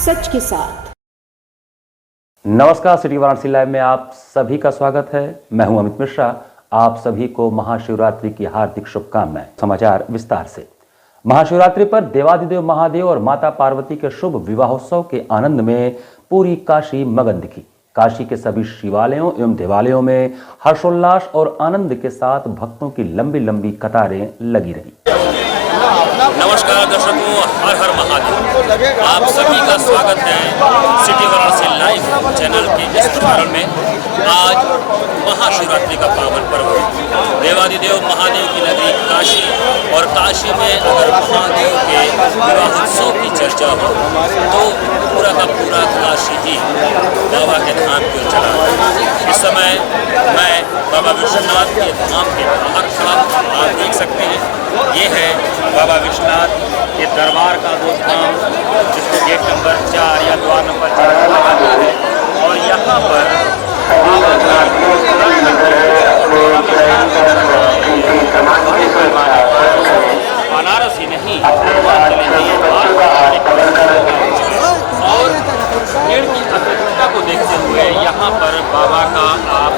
सच के साथ। नमस्कार, सिटी वाराणसी लाइव में आप सभी का स्वागत है। मैं हूं अमित मिश्रा। आप सभी को महाशिवरात्रि की हार्दिक शुभकामनाएं। समाचार विस्तार से। महाशिवरात्रि पर देवाधिदेव महादेव और माता पार्वती के शुभ विवाहोत्सव के आनंद में पूरी काशी मगन दिखी। काशी के सभी शिवालयों एवं देवालयों में हर्षोल्लास और आनंद के साथ भक्तों की लंबी लंबी कतारें लगी रही। नमस्कार दर्शकों, हर हर महादेव। आप सभी का स्वागत है सिटी वाराणसी लाइव चैनल के इस प्रसारण में। आज महाशिवरात्रि का पावन पर्व है। देवाधिदेव महादेव की नगरी काशी, और काशी में अगर महादेव के विवाहोत्सव की चर्चा हो तो पूरा का पूरा काशी ही बाबा के धाम की ओर चला है। इस समय मैं बाबा विश्वनाथ के धाम के बाहर खड़ा हूं। आप देख सकते हैं ये है बाबा विश्वनाथ के दरबार का वो धाम, जिसको गेट नंबर 4 या द्वार नंबर 4 लगा गया है। और यहाँ पर बनारस ही नहीं, और भीड़ की अतिथता को देखते हुए यहाँ पर बाबा का आप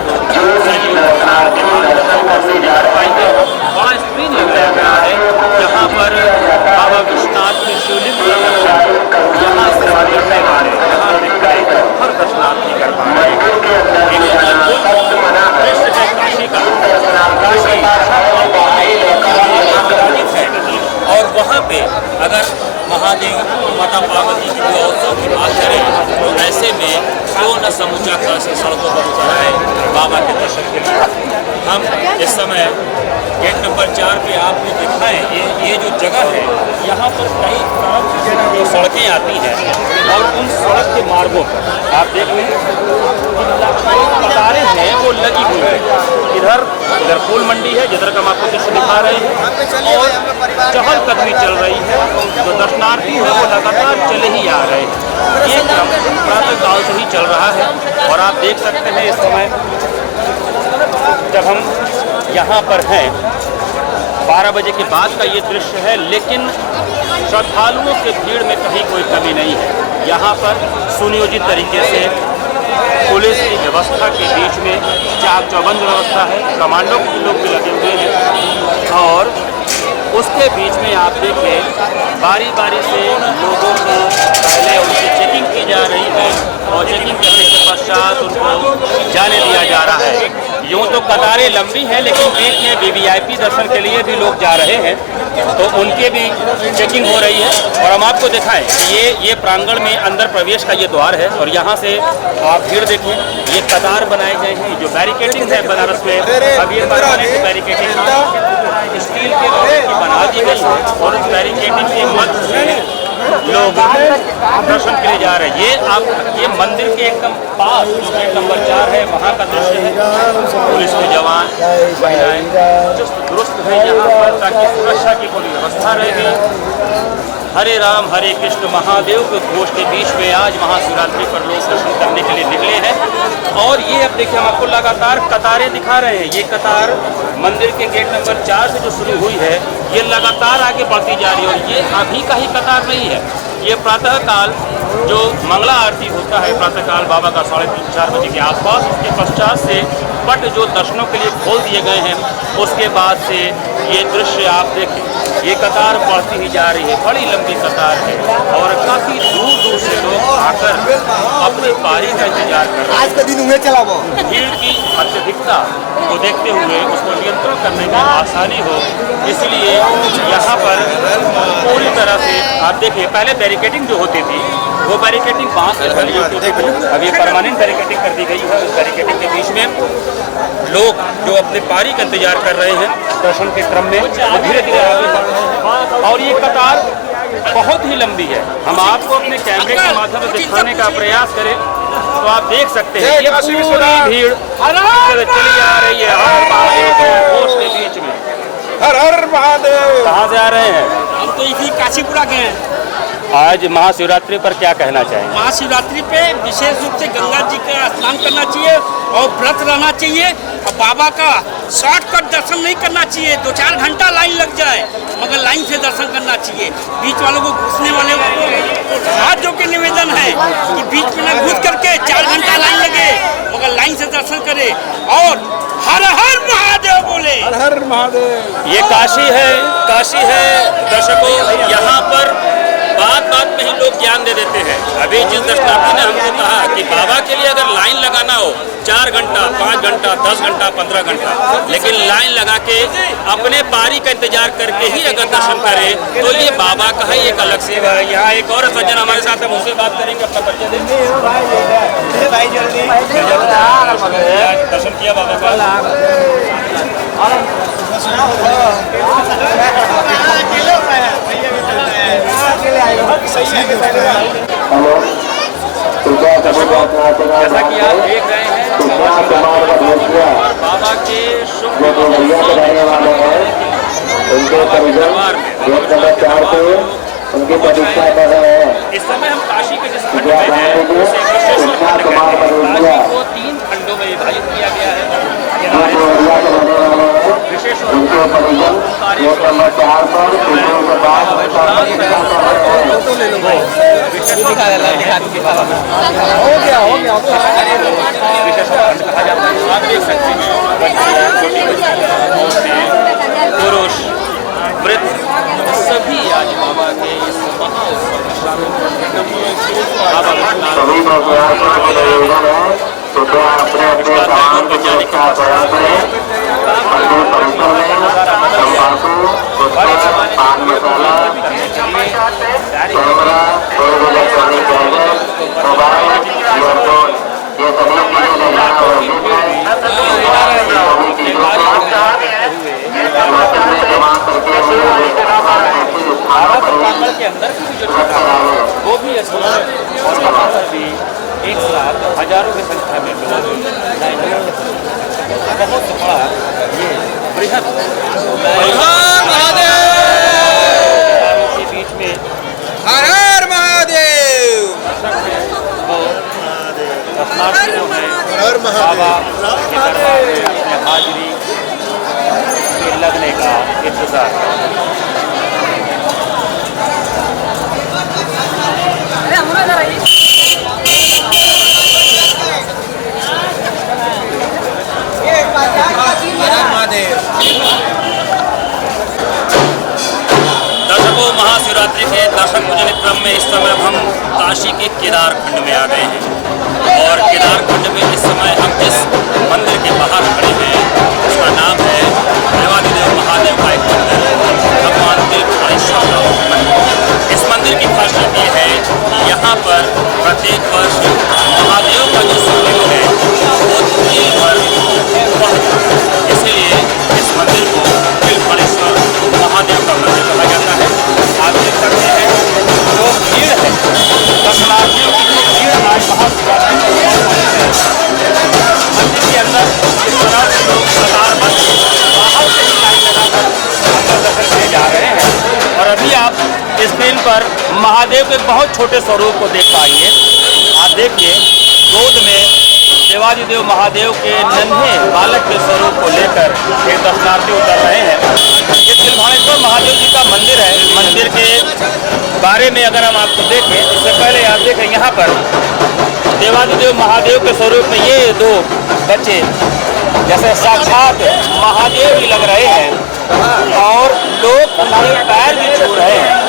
पाएंगे। बड़ा स्क्रीन लगाया गया है यहाँ पर बाबा विश्वनाथ के शिवलिंग यहाँ से करने वाले हर दर्शनार्थी कर पा रहे हैं। काशी का और वहाँ पे अगर महादेव माता पार्वती की विवाहोत्सव की बात करें तो ऐसे में क्यों न समूचा काशी सड़कों पर उतरा है बाबा के दर्शन के लिए। हम इस समय गेट नंबर 4 पे आपको दिखाएं, ये जो जगह है यहाँ पर कई तरफ जो सड़कें आती हैं और उन सड़क के मार्गों पर आप देख रहे हैं कतारें हैं वो लगी हुई है। इधर फूल मंडी है जिधर का हम आपको दृश्य दिखा रहे हैं, और चहल कदमी चल रही है। जो दर्शनार्थी है वो लगातार चले ही आ रहे हैं। ये क्रम प्रातः काल से ही चल रहा है। और आप देख सकते हैं इस समय जब हम यहाँ पर हैं 12 बजे के बाद का ये दृश्य है, लेकिन श्रद्धालुओं के भीड़ में कहीं कोई कमी नहीं है। यहाँ पर सुनियोजित तरीके से पुलिस की व्यवस्था के बीच में चाक चौबंद व्यवस्था है, कमांडो के लोग भी लगे हुए हैं, और उसके बीच में आप देखें बारी बारी से लोगों को पहले उनकी चेकिंग की जा रही है, और चेकिंग करने के पश्चात उनको जाने दिया जा रहा है। यूँ तो कतारें लंबी हैं, लेकिन बीच में वीवीआईपी दर्शन के लिए भी लोग जा रहे हैं, तो उनके भी चेकिंग हो रही है। और हम आपको दिखाएं कि ये प्रांगण में अंदर प्रवेश का ये द्वार है, और यहाँ से आप भीड़ देखें, ये कतार बनाए गए हैं। जो बैरिकेडिंग है बनारस में, अब ये परमानेंट बैरिकेडिंग स्टील के लोहे की बना दी गई है, और उस बैरिकेडिंग के मध्य से लोग दर्शन के लिए जा रहे हैं। ये मंदिर के एकदम पास जो गेट नंबर 4 है वहाँ का दृश्य है। पुलिस के जवान महिलाएं चुस्त दुरुस्त हैं यहाँ पर, ताकि सुरक्षा की पूरी व्यवस्था रहेगी। हरे राम हरे कृष्ण महादेव के घोष के बीच में आज महाशिवरात्रि पर लोग दर्शन करने के लिए निकले हैं। और ये अब देखिए हम आपको लगातार कतारें दिखा रहे हैं। ये कतार मंदिर के गेट नंबर 4 से जो शुरू हुई है, ये लगातार आगे बढ़ती जा रही है। और ये अभी का ही कतार नहीं है, ये प्रातःकाल जो मंगला आरती होता है प्रातःकाल बाबा का 3:30-4 बजे के आसपास, उसके पश्चात से पट जो दर्शनों के लिए खोल दिए गए हैं, उसके बाद से ये दृश्य आप देखें, ये कतार बढ़ती ही जा रही है। बड़ी लंबी कतार है, और काफ़ी दूर दूर से लोग आकर अपनी पारी का इंतजार कर रहे हैं। आज का दिन उन्हें चला वो भीड़ की अत्यधिकता को देखते हुए उसको नियंत्रण करने में आसानी हो, इसलिए यहाँ पर पूरी तरह से आप देखिए, पहले बैरिकेडिंग जो होती थी वो बैरिकेडिंग बांस के पहले होती थी, अब ये परमानेंट बैरिकेडिंग कर दी गई है। उस बैरिकेडिंग के बीच में लोग जो अपने पारी का इंतजार कर रहे हैं दर्शन के क्रम में, वो धीरे धीरे आगे बढ़ रहे हैं। और ये कतार बहुत ही लंबी है। हम आपको अपने कैमरे के माध्यम से दिखाने का प्रयास करें तो आप देख सकते हैं ये पूरी भीड़ चली आ रही है हर महादेव के घोष के बीच में। हर हर महादेव। कहाँ से आ रहे हैं? हम तो इसी काशीपुरा के हैं। आज महाशिवरात्रि पर क्या कहना चाहेंगे? महाशिवरात्रि पे विशेष रूप से गंगा जी का स्नान करना चाहिए और व्रत रहना चाहिए और बाबा का शॉर्टकट दर्शन नहीं करना चाहिए। 2-4 घंटा लाइन लग जाए मगर लाइन से दर्शन करना चाहिए। बीच वालों को घुसने वाले को हाथ जो के निवेदन है कि बीच में न घुस करके 4 घंटा लाइन लगे मगर लाइन से दर्शन करे और हर हर महादेव बोले। हर हर महादेव। ये काशी है दर्शकों। यहाँ पर बात बात में ही लोग ज्ञान दे देते हैं। अभी जिस दर्शनार्थी ने हमको कहा कि बाबा के लिए अगर लाइन लगाना हो 4 घंटा, 5 घंटा, 10 घंटा, 15 घंटा, लेकिन लाइन लगा के अपने पारी का इंतजार करके ही अगर दर्शन करे तो ये बाबा का है एक अलग सेवा है। यहाँ एक और सज्जन हमारे साथ है, उनसे बात करेंगे, अपना परिचय देंगे। दर्शन किया बाबा का? जैसा कि आप देख रहे हैं बाबा के शुभ दरबार में उनकी प्रतीक्षा कर रहे हैं। इस समय हम काशी के जिस खंड में हैं उसे विश्वेश्वर खंड कहते हैं। काशी को 3 खंडों में विभाजित किया गया है। विश्वेश्वर आप देख सकते हैं पुरुष वृद्ध सभी आज बाबा के इस महाउत्सव में शामिल के अंदर की भी जो जगह है वो भी और यहाँ पर भी एक साथ हजारों की संख्या में बहुत बड़ा ये बृहद के बीच में हर हर महादेव। वो दर्शनार्थी जो है बाबा के दरबार में अपनी हाजिरी के लगने का इंतजार कर रहे हैं। दर्शकों, महाशिवरात्रि के दर्शन पूजन क्रम में इस समय हम काशी के केदार खंड में आ गए हैं और केदार खंड में इस समय हम जिस मंदिर के बाहर खड़े हैं उसका नाम है देवादिदेव महादेव का एक मंदिर, भगवान तिलफणेश्वर का मंदिर। इस मंदिर की खासियत ये है कि यहाँ पर प्रत्येक वर्ष महादेव का जो सूर्य है वो तिल भर बढ़ता है, इसलिए इस मंदिर को तिलफणेश्वर महादेव का मंदिर कहा जाता है। आप देख सकते हैं जो भीड़ है, दर्शनार्थियों की जो भीड़ आज महाशिवरात्रि मंदिर के अंदर इस तरह से लोग कतारबद्ध बाहर से ही लाइन लगाकर अंदर दर्शन किए जा रहे हैं। और अभी आप स्क्रीन पर महादेव के बहुत छोटे स्वरूप को देख पाएंगे। आप देखिए गोद में देवादिदेव महादेव के नन्हे बालक के स्वरूप को लेकर एक दर्शनार्थी उतर रहे हैं। ये तिलफणेश्वर महादेव जी का मंदिर है। मंदिर के बारे में अगर हम आपको देखें, इससे पहले आप देखें यहाँ पर देवादिदेव महादेव के स्वरूप में ये 2 बच्चे जैसे साक्षात महादेव ही लग रहे हैं और लोग उनके पैर भी छू रहे हैं।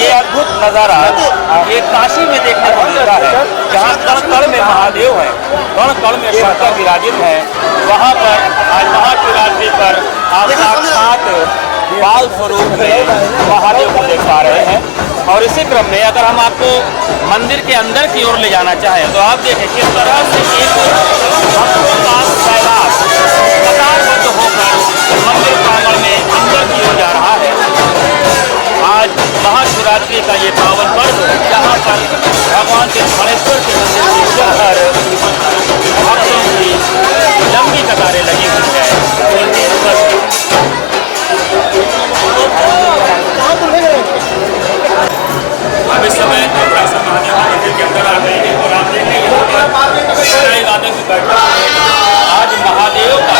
ये अद्भुत नज़ारा ये काशी में देखने को मिलता है, जहाँ कण कण में महादेव हैं, कण कण में शंकर विराजित हैं। वहाँ पर आज महाशिवरात्रि पर आप साक्षात बाल स्वरूप में महादेव को देख पा रहे हैं। और इसी क्रम में अगर हम आपको मंदिर के अंदर की ओर ले जाना चाहें तो आप देखें किस तरह से एक भक्तों का सैलाब कतारबद्ध होकर मंदिर प्रांगण में अंदर की ओर जा रहा है। आज महाशिवरात्रि का ये पावन पर्व, जहाँ पर भगवान तिलफणेश्वर के मंदिर की बाहर भक्तों की लंबी कतारें लगी हुई है। बड़ाई वादों की बैठक में आज महादेव का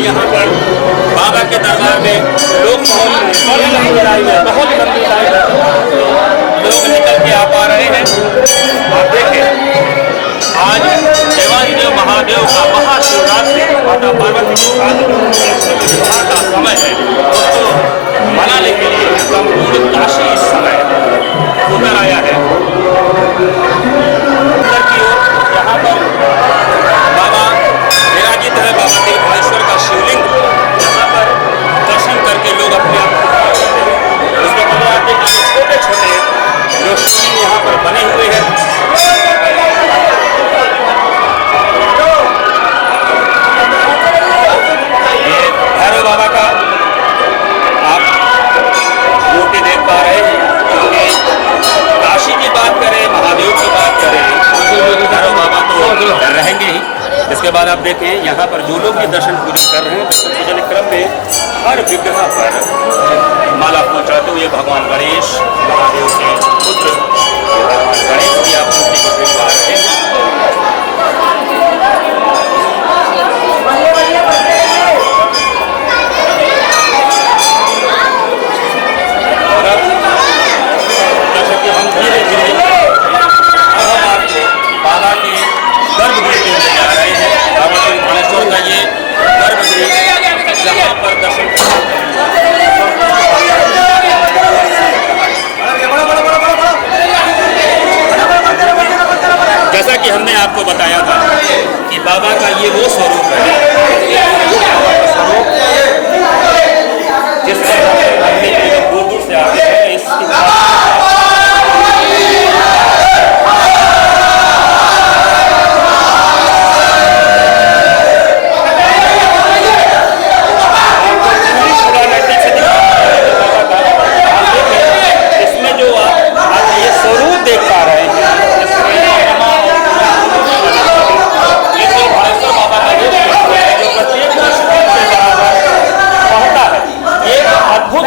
यहाँ पर बाबा के दरबार में लोग बहुत लंबी लाइन है, बहुत लंबी लाइन है, लोग निकल के आ पा रहे हैं। आप देखें आज देवादिदेव महादेव का महाशिवरात्रि माता पार्वती के साथ विवाह का समय है, उसको मनाने के लिए संपूर्ण काशी इस समय उतर आया है। उधर की ओर यहाँ पर बाबा विराजित है, बाबा त्रिपुरेश्वर का शिवलिंग, यहाँ पर दर्शन करके लोग अपने आप उसके बाद आते हैं छोटे छोटे जो शिवलिंग यहाँ पर बने हुए हैं। ये भैरव बाबा का आप मूर्ति देख पा रहे हैं, क्योंकि काशी की बात करें, महादेव की बात करें, भैरव बाबा तो रहेंगे ही। इसके बाद आप देखें यहाँ पर जो लोग भी दर्शन पूजन कर रहे हैं, दर्शन पूजन क्रम में हर विग्रह पर माला फूल चढ़ाते हुए भगवान गणेश, महादेव के पुत्र भगवान गणेश की आप मूर्ति को देख पा रहे हैं। और अब जैसे कि हम धीरे धीरे अब हम आपको बाबा के गर्भगृह के अंदर जा रहे हैं। बाबा त्रिपुरेश्वर का ये गर्भगृह जहाँ पर दर्शन जैसा कि हमने आपको बताया था कि बाबा का ये वो स्वरूप है जिससे दूर दूर से आते हैं। इसमें जो आप ये स्वरूप देख पा रहे हैं, अद्भुत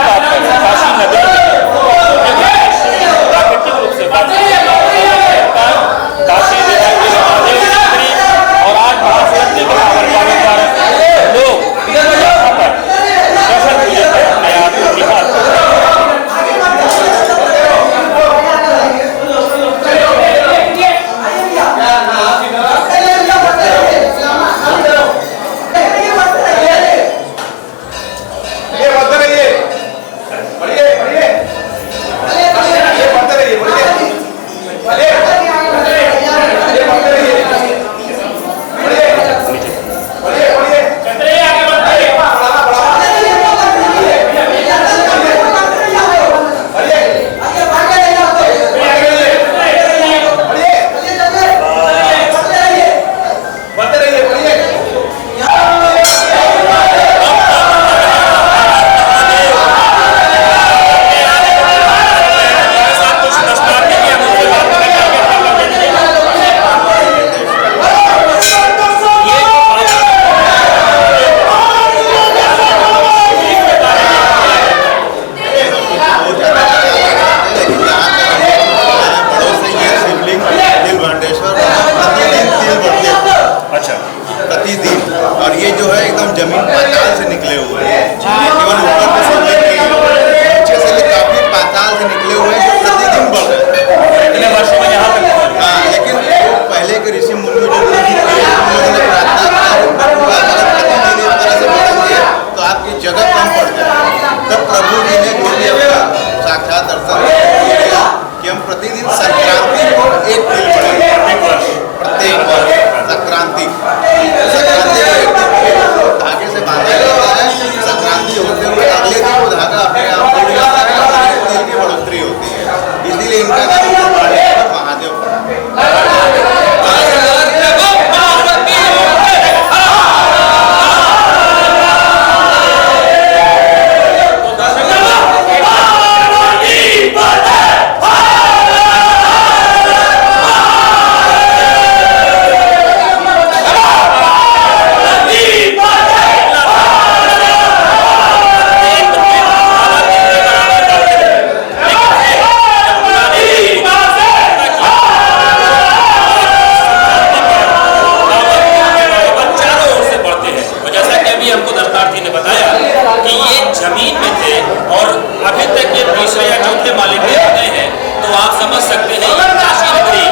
समझ सकते हैं ये काशी नगरी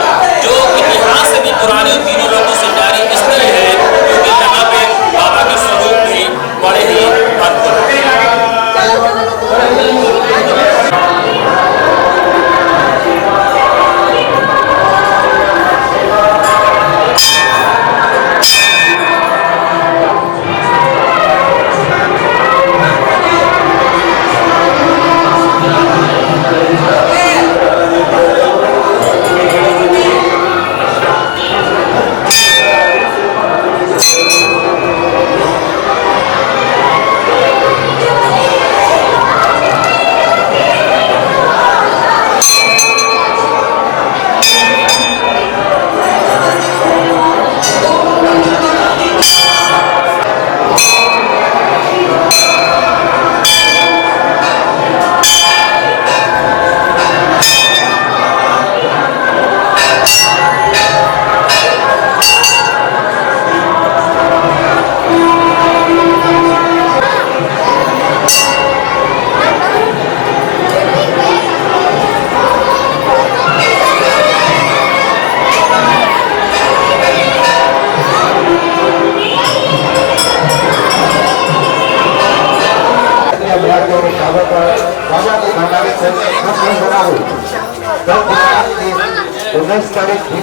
जो इतिहास से भी पुराने तीनों लोगों से न्यारी इसलिए है क्योंकि यहाँ पे बाबा के स्वरूप भी बड़े ही अद्भुत हैं।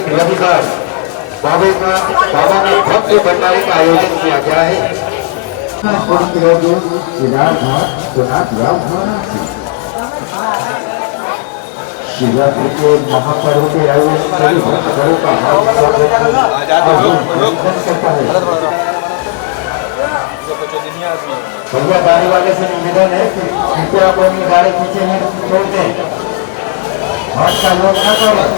रविवार बाबा ने भव्य भंडारे का आयोजन किया गया है। शिवरात्रि के महापर्व के आयोजन सभी भक्तों का करता है। भैया गाड़ी वाले से निवेदन है कि कृपया अपनी गाड़ी पीछे में छोड़ दें, हाथ का योग न करें।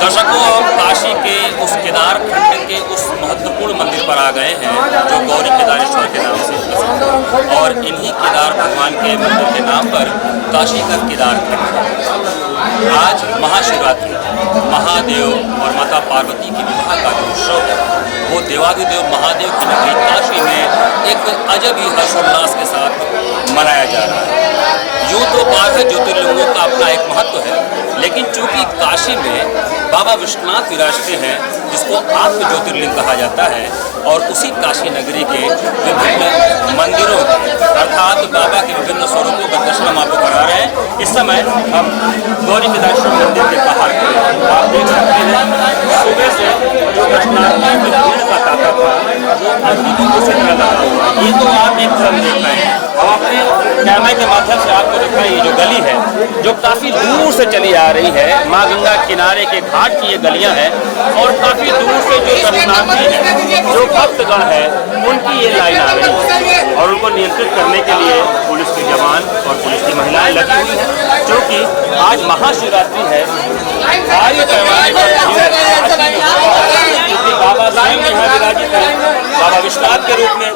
दर्शकों, अब काशी के उस केदार खंड के उस महत्वपूर्ण मंदिर पर आ गए हैं जो गौरी केदारेश्वर के नाम से प्रसिद्ध है और इन्हीं केदार भगवान के मंदिर के नाम पर काशी का केदार खंड है। आज महाशिवरात्रि महादेव और माता पार्वती के विवाह का जो उत्सव है वो देवाधिदेव महादेव की नगरी काशी में एक अजब ही हर्षोल्लास के साथ मनाया जा रहा है। यूँ तो 12 ज्योतिर्लिंगों का अपना एक महत्व है, लेकिन चूंकि काशी में बाबा विश्वनाथ विराजते हैं जिसको आत्म ज्योतिर्लिंग कहा जाता है और उसी काशी नगरी के विभिन्न मंदिरों अर्थात बाबा के विभिन्न स्वरूपों का दर्शन हम आपको करा रहे हैं। इस समय हम गौरी केदारेश्वर मंदिर के बाहर आप देख सकते हैं सुबह से जो दर्शनार्थियों की भीड़ का तांता था वो अद्भुत से लगा हुआ। ये तो आप एक तरफ देख रहे हैं, हम अपने कैमरे के माध्यम से आपको दिख रहे हैं। ये जो गली है जो काफ़ी दूर से चली आ रही है, माँ गंगा किनारे के घाट की ये गलियाँ हैं और काफ़ी दूर से जो दर्शनार्थी हैं, जो भक्तगण है, उनकी ये लाइन आ रही है और उनको नियंत्रित करने के लिए पुलिस के जवान और पुलिस की महिलाएं लगी हुई हैं। क्योंकि आज महाशिवरात्रि है, भारी पैमाने पर क्योंकि बाबा स्वयं यहाँ विराजित है बाबा विश्वनाथ के रूप में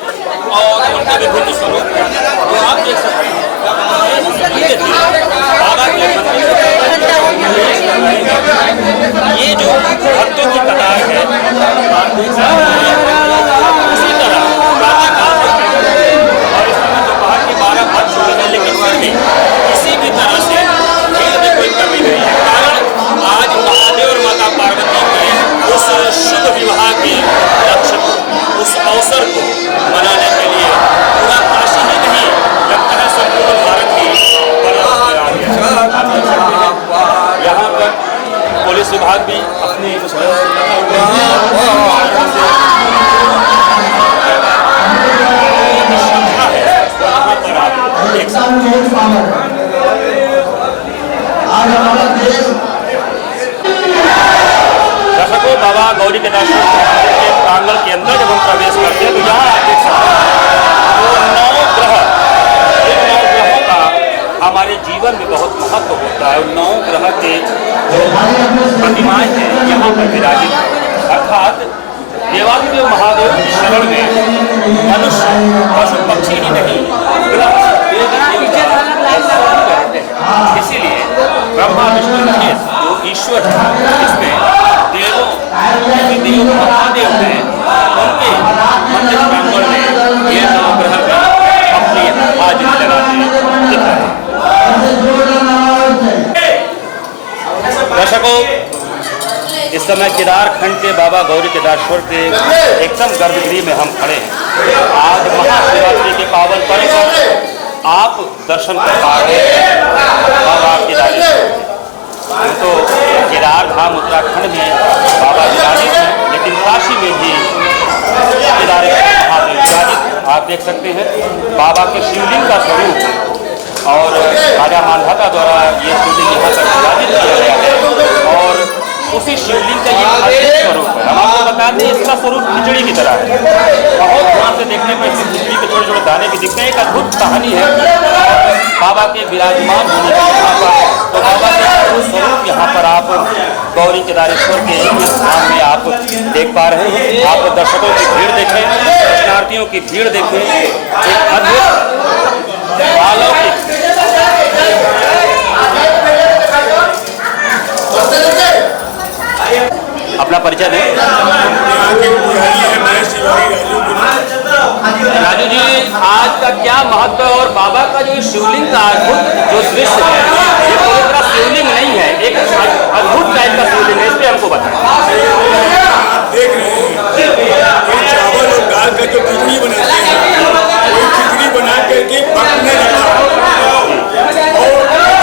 और उनके विभिन्न स्वरूप में। तो आप देख सकते हैं धीरे धीरे बाबा के मंदिर ये जो भक्तों की कतार है आप देख सकते हैं उसी तरह प्रातःकाल और इस समय दोपहर के 12 बज चुके हैं, लेकिन फिर भी किसी भी तरह से भीड़ में कोई कमी नहीं है। कारण आज महादेव और माता पार्वती के उस शुभ विवाह के लक्ष्य को, उस अवसर को मनाने के लिए पूरा काशी ही नहीं लगता है संपूर्ण भारत ही बड़ा आ गया। आप देख सकते हैं यहाँ पर पुलिस विभाग भी अपनी उस लगा हुआ है। यहाँ पर आप देख सकते हैं दर्शकों, बाबा गौरी केदारेश्वर मंदिर के प्रांगण के अंदर जब हम प्रवेश करते हैं तो यहाँ आप देख सकते हैं वो 9 ग्रह, इन 9 ग्रहों का हमारे जीवन में बहुत महत्व होता है। 9 ग्रह के जो प्रतिमाएं हैं यहाँ पर विराजित हैं, अर्थात देवाधिदेव महादेव की शरण में मनुष्य पशु पक्षी ही नहीं ग्रह रहते हैं। इसीलिए ब्रह्मा विष्णु महेश जो ईश्वर है इसमें देव महादेव हैं, उनके मंदिर प्रांगण में ये 9 ग्रह केदार खंड के बाबा गौरी केदारेश्वर के एकदम गर्भगृह में हम खड़े हैं। आज महाशिवरात्रि के पावन पर्व पर आप दर्शन कर पा रहे हैं बाबा केदारेश्वर। तो केदार धाम उत्तराखंड में बाबा विराजित हैं, लेकिन काशी में भी केदारेश्वर महादेव विराजित। आप देख सकते हैं बाबा के शिवलिंग का स्वरूप और राजा मांधाता द्वारा ये शिवलिंग यहाँ तक विराजित किया गया है और उसी शिवलिंग का ये अद्भुत स्वरूप है। हम आपको बता दें इसका स्वरूप खिचड़ी की तरह है। बहुत ध्यान से देखने पर इसमें खिचड़ी के छोटे छोटे दाने भी दिखते हैं। एक अद्भुत कहानी है बाबा के विराजमान होने की यहाँ पर। तो बाबा के अद्भुत स्वरूप यहाँ पर आप गौरी केदारेश्वर के इस धाम में आप देख पा रहे हैं। आप दर्शकों की भीड़ देखें, दर्शनार्थियों की भीड़ देखें, एक अद्भुत अलौकिक अपना परिचय दें। राजू जी, आज का क्या महत्व है और बाबा का जो शिवलिंग का अद्भुत जो दृश्य है, ये पूरी तरह शिवलिंग नहीं है, एक अद्भुत टाइप का शिवलिंग है, इस पर हमको बताएं। देख रहे हैं चावल और दाल का जो खिचड़ी बनाते हैं, वो खिचड़ी बना करके पकने लगा और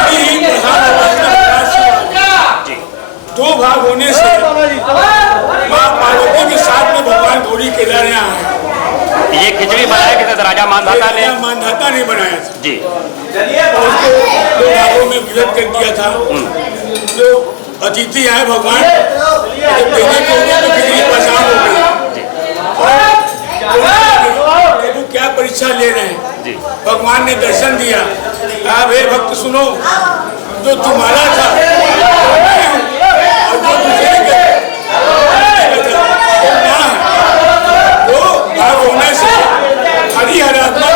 खिचड़ी ही दो भाग होने से माँ पार्वती के साथ में भगवान गौरी केदार यहाँ आए। ये खिचड़ी बनाया किसे? राजा मांधाता ने? मांधाता ने बनाया था जी। और उसको दो भागों में विभक्त कर दिया था। जो अतिथि आए भगवान जब देने के हुए तो खिचड़ी परेशान हो गई और प्रभु क्या परीक्षा ले रहे हैं। भगवान ने दर्शन दिया, कहा हे भक्त सुनो, जो तुम्हारा था और जो दूसरे का वो भाग होने से हरिहरात्मा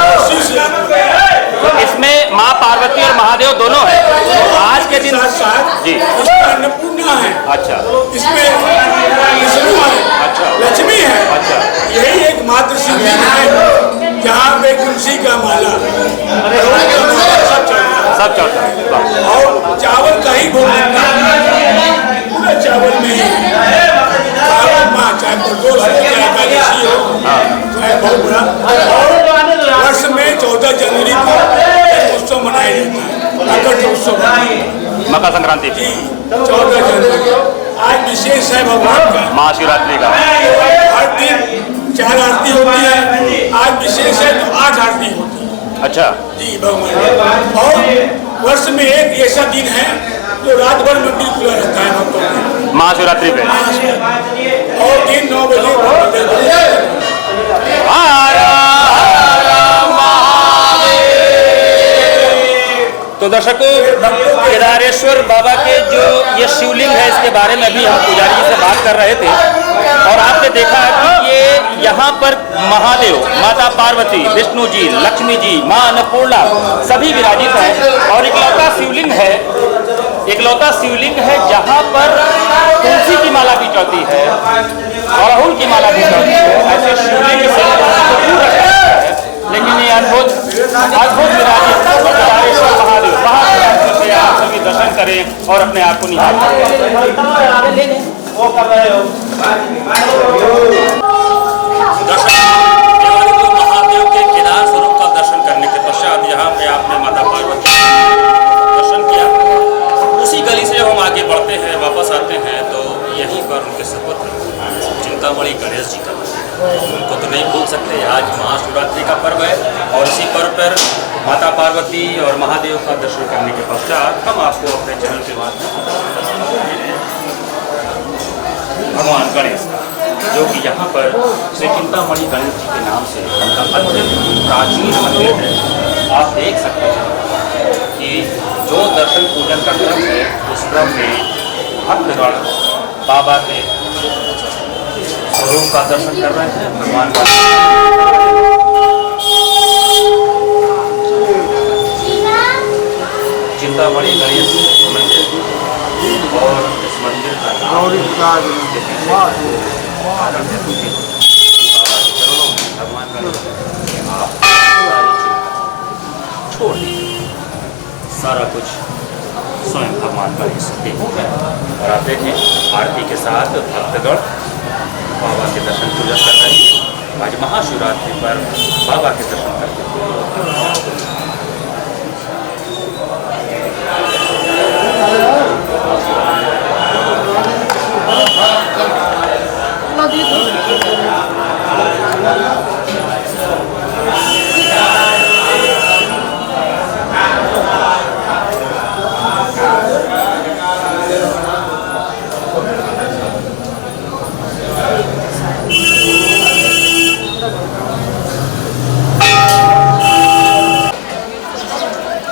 तो इसमें माँ पार्वती और महादेव दोनों हैं। तो आज के दिन साथ जी इसमें अन्नपूर्णा है, अच्छा, इसमें विष्णु है, अच्छा, लक्ष्मी है, अच्छा, यही एक मात्र शिवलिंग है जहाँ पे तुलसी का माला सब चढ़ता है और चावल का ही भोग लगता है। पूरा चावल में ही चाहे प्रदोष हो, चाहे एकादशी हो, चाहे बहुत बड़ा। और वर्ष में 14 जनवरी को उत्सव मनाया जाता है, मकर उत्सव, मकर संक्रांति जी 14 जनवरी। आज विशेष है भगवान का महाशिवरात्रि का। हर दिन 4 आरती होती है, आज विशेष है तो 8 आरती होती है। अच्छा जी भगवान। और वर्ष में एक ऐसा दिन है जो रात भर मंदिर खुला रहता है भक्तों का, महाशिवरात्रि पे, और दिन 9 बजे। तो दर्शकों, केदारेश्वर बाबा के जो ये शिवलिंग है, इसके बारे में अभी हम पुजारी जी से बात कर रहे थे और आपने देखा कि ये यहाँ पर महादेव, माता पार्वती, विष्णु जी, लक्ष्मी जी, माँ अन्नपूर्णा सभी विराजित हैं और इकलौता शिवलिंग है जहाँ पर तुलसी की माला भी चढ़ती है, अड़हुल की माला भी चढ़ती है। ऐसे शिवलिंग से दूर रखा जाता है, लेकिन ये अद्भुत विराजित केदारेश्वर महादेव महाशिवरात्रि से आप सभी दर्शन करें और अपने आप को निहारें। महादेव के केदार स्वरूप का दर्शन करने के पश्चात यहाँ पे आपने माता पार्वती दर्शन किया। उसी गली से जब हम आगे बढ़ते हैं, वापस आते हैं, तो यहीं पर उनके सपुत्र चिंतामणि गणेश जी का, उनको तो नहीं भूल सकते। आज महाशिवरात्रि का पर्व है और इसी पर्व पर माता पार्वती और महादेव का दर्शन करने के पश्चात हम आपको अपने चैनल के माध्यम भगवान गणेश, जो कि यहाँ पर श्री चिंतामणि गणेश जी के नाम से उनका अत्यंत प्राचीन मंदिर है। आप देख सकते हैं कि जो दर्शन पूजन का क्रम है, उस क्रम में भक्तगण बाबा के स्वरूप का दर्शन कर रहे हैं। भगवान का चिंतामणि गणेश मंदिर और इस मंदिर का नाम भगवान का छोड़ दीजिए, सारा कुछ स्वयं भगवान गणेश देव। और आप देखें आरती के साथ भक्तगण बाबा के दर्शन पूजा कर रहे हैं। आज महाशिवरात्रि पर बाबा के दर्शन करते हैं।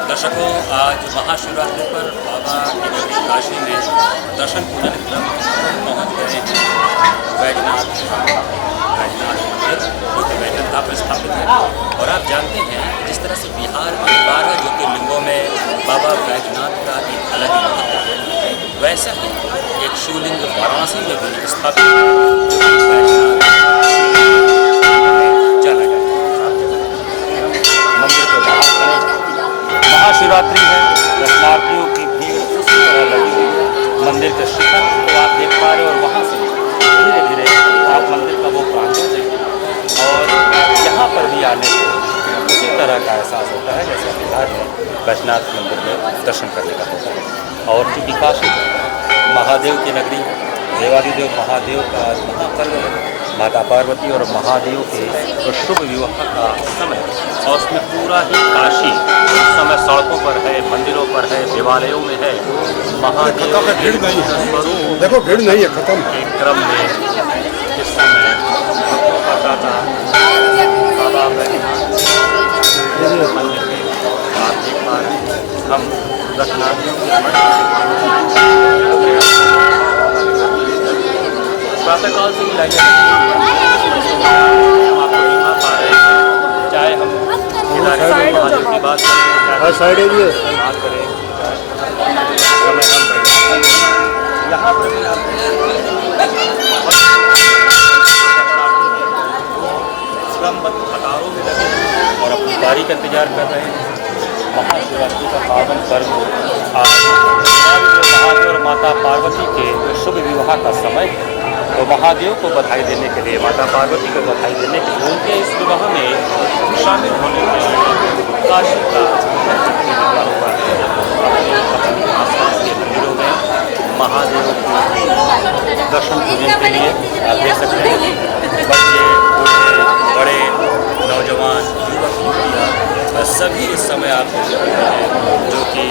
दर्शकों, आज महाशिवरात्रि पर बाबा की नगरी काशी में दर्शन पूजन क्रम पहुँच गए हैं। बैजनाथ मंदिर जो कि बैजनाथ धाम पर स्थापित है। और आप जानते हैं जिस तरह से बिहार में 12 ज्योतिर्लिंगों में बाबा बैजनाथ का एक अलग ही महत्व है, वैसा ही एक शिवलिंग वाराणसी में भी स्थापित है। महाशिवरात्रि है, दर्शनार्थियों की भीड़ उसी तरह लगी हुई है। मंदिर के शिखर को आप देख पा रहे हो और वहाँ से धीरे धीरे आप मंदिर का वो प्रांगण देखें और यहाँ पर भी आने से उसी तरह का एहसास होता है जैसे बिहार में बैजनाथ मंदिर में दर्शन करने का होता है। और चूँकि काशी महादेव की नगरी, देवादिदेव महादेव का महापर्व है, माता पार्वती और महादेव के शुभ विवाह का समय, और उसमें पूरा ही काशी इस समय सड़कों पर है, मंदिरों पर है, देवालयों में है। महादेव भीड़ नहीं है, देखो भीड़ नहीं है, खत्म के क्रम में इस समय भक्तों का तांता बाबा बैजनाथ मंदिर में आप देख पा रहे हैं। हम दर्शनार्थियों प्रातःकाल से ही लगे हम आपको दिखा पा रहे हैं। चाहे हम महादेव की बात करें, साइड एरिया बात करें, समय हम यहाँ पर भी आप क्रमबद्ध कतारों में लगे और अपनी बारी का इंतजार कर रहे हैं। महाशिवरात्रि का पावन पर्व आज महादेव और माता पार्वती के शुभ विवाह का समय है। तो महादेव को बधाई देने के लिए, माता पार्वती को बधाई देने के लिए उनके इस विवाह में शामिल होने के लिए काशी का लगा हुआ है। अपने आसपास के मंदिरों में महादेव के दर्शन पूजन के लिए आप देख सकते हैं बच्चे, बूढ़े, बड़े, नौजवान, युवक, युवतियाँ सभी इस समय आप देख सकते हैं जो कि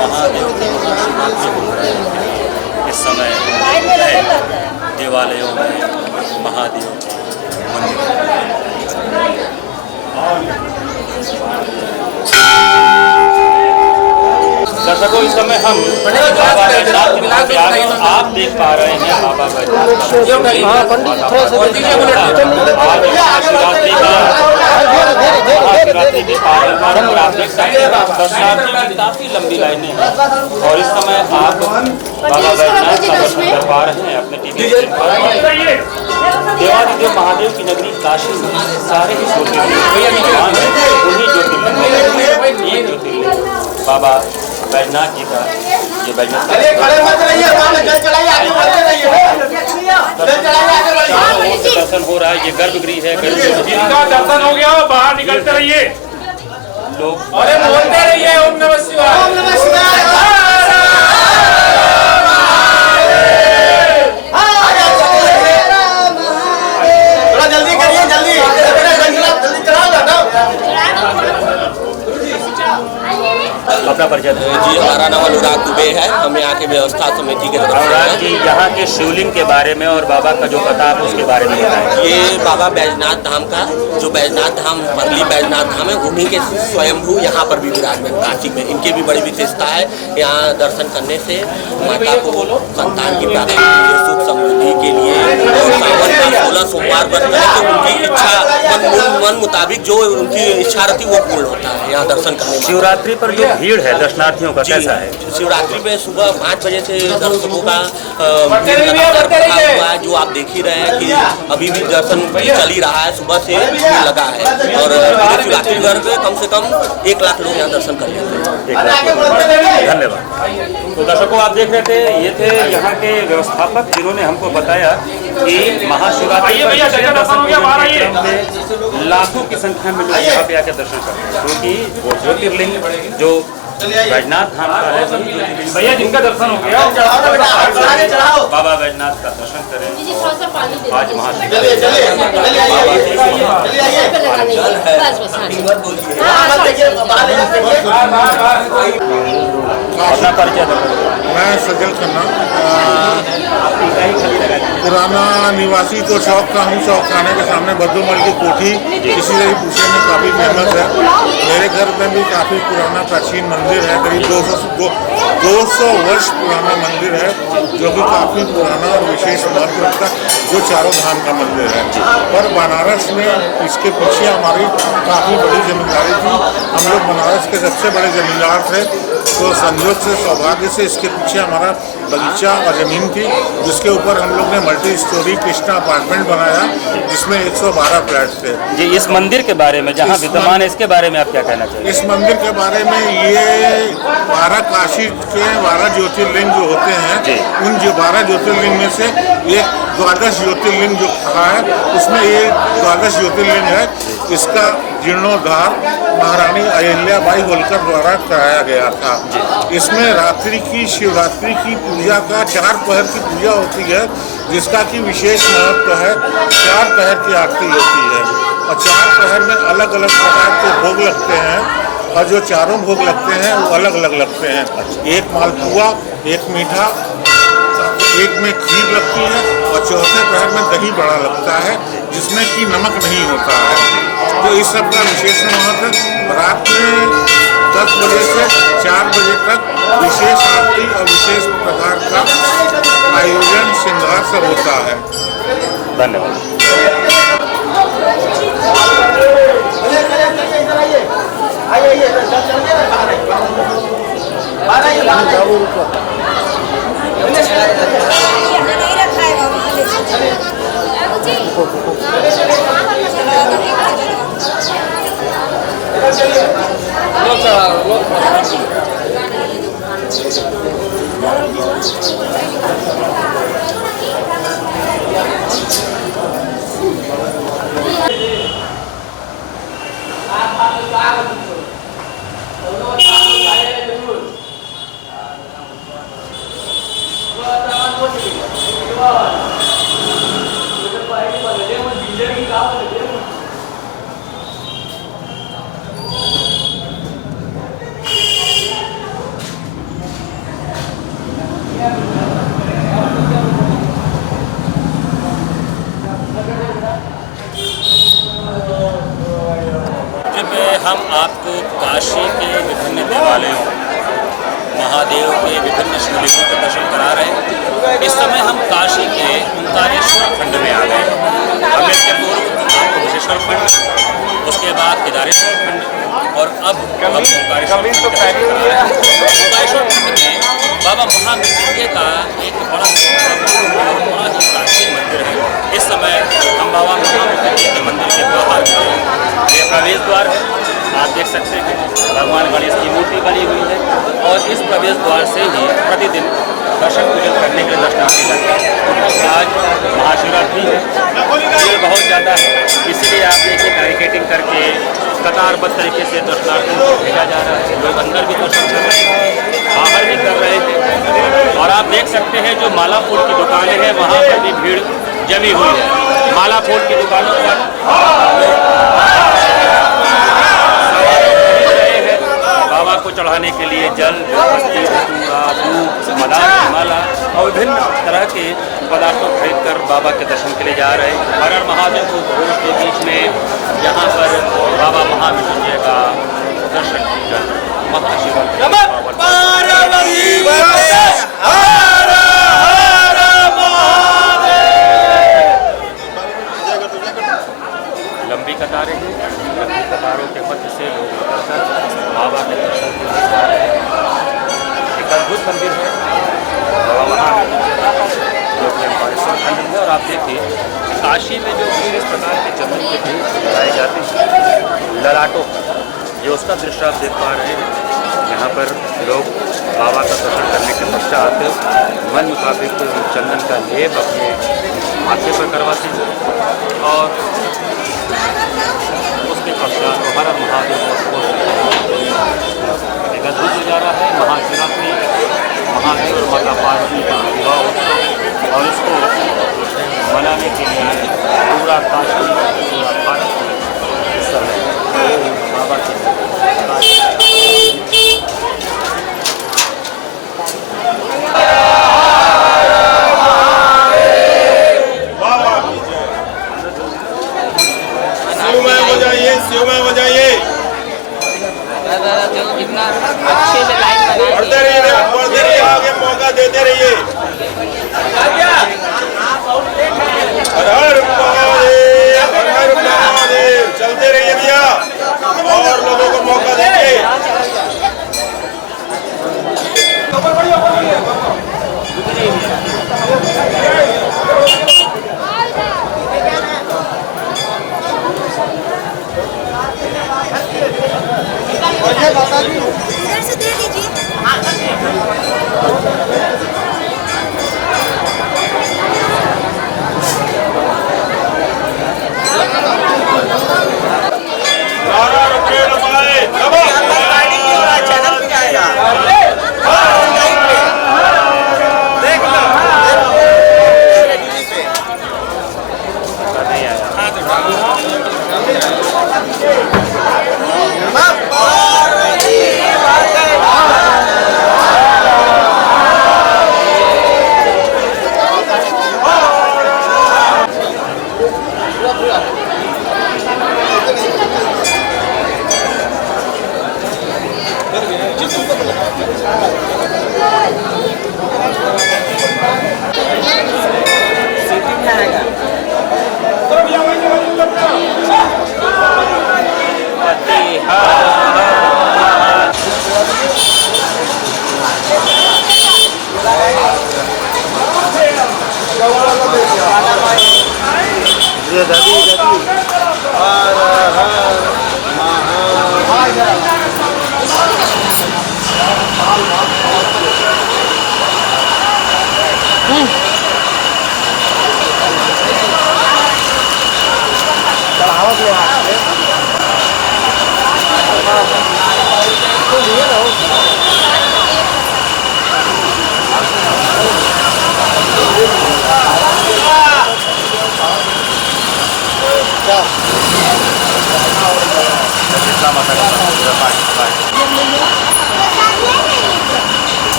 महादेव की महाशिवरात्रि घूम रहे हैं। इस समय देवालयों में, महादेव के मंदिर। दर्शकों, इस समय हम बाबा बैजनाथ के आ गए। आप देख पा रहे हैं बाबा बैजनाथ महाशिवरात्रि के पावन पर्व पर आप देख सकते हैं दर्शनार्थियों की काफी लंबी लाइनें हैं। और इस समय आप बाबा बैजनाथ का दर्शन कर पा रहे हैं अपने टीवी स्क्रीन पर। देवादिदेव महादेव की नगरी काशी में सारे ही ज्योतिर्लिंग भगवान है, उन्हीं ज्योतिर्लिंग एक ज्योतिर्लिंग बाबा बैजनाथ जी का ये बैजनाथ दर्शन हो रहा है। ये गर्भगृह है, जिनका दर्शन हो गया वो बाहर निकलते रहिए, लोग अरे बोलते रहिए ओम नमः शिवाय, ओम नमः शिवाय। थोड़ा जल्दी करिए, जल्दी अपना परिचय जी। हमारा नाम अनुराग दुबे है, हम यहाँ के व्यवस्था समिति के अनुराग जी, यहाँ के शिवलिंग के बारे में और बाबा का जो प्रताप उसके बारे में बताएं। ये बाबा बैजनाथ धाम का जो बैजनाथ धाम परली बैजनाथ धाम है, उन्हीं के स्वयंभू यहाँ पर भी विराजमान काशी में। इनकी भी बड़ी विशेषता है, यहाँ दर्शन करने से माता को संतान की प्राप्ति के लिए, सुख समृद्धि के लिए, और सावन का 16 सोमवार पर तो उनकी इच्छा मन मुताबिक जो उनकी इच्छा रहती वो पूर्ण होता है यहाँ दर्शन करने में। शिवरात्रि पर जो भीड़ भीड़ है दर्शनार्थियों का कैसा है? शिवरात्रि पे सुबह 5 बजे से दर्शकों का भीड़ लगातार बढ़ा हुआ है, जो आप देख ही रहे हैं कि अभी भी दर्शन चल ही रहा है, सुबह से भीड़ लगा है और शिवरात्रि वर्ग कम से कम 1 लाख लोग यहाँ दर्शन कर लेते हैं। धन्यवाद। तो दर्शकों आप देख रहे थे, ये थे यहाँ के व्यवस्थापक जिन्होंने हमको बताया कि महाशिवरात्रि पर दर्शन क्रम में लाखों की संख्या में लोग यहाँ पे आकर दर्शन करते हैं, क्योंकि वो ज्योतिर्लिंग जो बैजनाथ धाम का है, भैया जिनका दर्शन हो गया बाबा बैजनाथ का दर्शन करें। आज अपना परिचय दो। मैं सजल खन्ना पुराना निवासी तो चौक का हूँ। चौक खाने के सामने बद्दूमल की कोठी किसी से भी पूछने में काफ़ी फेमस है। मेरे घर में भी काफ़ी पुराना प्राचीन मंदिर है, करीब 200 वर्ष पुराना मंदिर है, जो कि काफ़ी पुराना और विशेष महत्व रखता है, जो चारों धाम का मंदिर है। पर बनारस में इसके पीछे हमारी काफ़ी बड़ी जमींदारी थी। हम लोग बनारस के सबसे बड़े जमींदार थे, तो संयोग से सौभाग्य से इसके पीछे हमारा बगीचा और ज़मीन थी, जिसके ऊपर हम लोग ने मल्टी स्टोरी कृष्णा अपार्टमेंट बनाया, जिसमें 112 फ्लैट थे। जी, इस मंदिर के बारे में जहाँ विद्यमान है, इसके बारे में आप क्या कहना चाहिए? इस मंदिर के बारे में ये 12 काशी के 12 ज्योतिर्लिंग जो होते हैं, उन जो 12 ज्योतिर्लिंग में से एक 12 ज्योतिर्लिंग जो कहा है, उसमें ये 12 ज्योतिर्लिंग है। इसका जीर्णोद्धार महारानी अहिल्याबाई होलकर द्वारा कराया गया था। इसमें रात्रि की शिवरात्रि की पूजा का 4 पहर की पूजा होती है, जिसका कि विशेष महत्व है। 4 पहर की आरती होती है और 4 पहर में अलग अलग प्रकार के भोग लगते हैं, और जो चारों भोग लगते हैं वो अलग अलग लगते हैं। एक मालपुआ, एक मीठा, एक में खीर लगती है और चौथे पहर में दही बड़ा लगता है, जिसमें कि नमक नहीं होता है। तो इस सब का विशेष महत्व। रात में 10 बजे से 4 बजे तक विशेष आरती और विशेष प्रकार का आयोजन श्रृंगार सब होता है। धन्यवाद। हम आपको काशी के विभिन्न देवालयों, महादेव के विभिन्न शिवलिंगों के दर्शन करा रहे हैं। इस समय हम काशी के ओंकारेश्वर खंड में आ गए। हम इसके पूर्व आपको विश्वेश्वर खंड, उसके बाद केदारेश्वर खंड और अब हम ओंकारेश्वर खंड के दर्शन करा रहे हैं। ओंकारेश्वर खंड में बाबा महामृत्युंजय का एक बड़ा ही प्राचीन मंदिर है। इस समय हम बाबा महामृत्युंजय के मंदिर के बाहर खड़े हैं। ये प्रवेश द्वार है, आप देख सकते हैं भगवान गणेश की मूर्ति बनी हुई है, और इस प्रवेश द्वार से ही प्रतिदिन दर्शन पूजन करने के लिए दर्शनार्थी जाते हैं। आज महाशिवरात्रि है, भीड़ बहुत ज़्यादा है, इसलिए आप देखिए बैरिकेडिंग करके कतारबद्ध तरीके से दर्शनार्थियों को भेजा जा रहा है। लोग अंदर भी दर्शन कर रहे हैं, बाहर भी कर रहे थे। और आप देख सकते हैं जो माला फूल की दुकानें हैं, वहाँ पर भी भीड़ जमी हुई है। माला फूल की दुकानों पर बाबा को चढ़ाने के लिए जल, पत्ती, दूध, मदार, माला और विभिन्न तरह के पदार्थों खरीद कर बाबा के दर्शन के लिए जा रहे हैं। हर हर महादेव को घोष के बीच में यहाँ पर बाबा महामृत्युंजय का दर्शन कर महाशिवरात्रि लंबी कतारें हैं, लंबी कतारों के मध्य से लोग बाबा के दर्शन के लिए जा रहे हैं। महादेव मंदिर है वहाँ जो कि बागेश्वर खंड में। और आप देखिए काशी में जो फिर इस प्रकार के चंदन के दीप लगाए जाते हैं ललाटों पर, ये उसका दृश्य आप देख पा रहे हैं। यहाँ पर लोग बाबा का दर्शन करने के पश्चात मन मुताबिक चंदन का लेप अपने माथे पर करवाते हैं और उसके पश्चात हर महादेव को एक अद्भुत नज़ारा है। महाशिवरात्रि महादेव और माता पार्वती का विवाह उत्सव और इसको मनाने के लिए पूरा काशी पूरा भारत इस समय बाबा के शिवमय बजाइए अच्छे से लाइन बढ़ते रहिए आगे मौका देते रहिए। हर हर महादेव हर हर महादेव चलते रहिए भैया और लोगों को मौका दीजिए। इधर से दे दीजिए। नारा रुके न पाए चैनल पे आएगा देख लो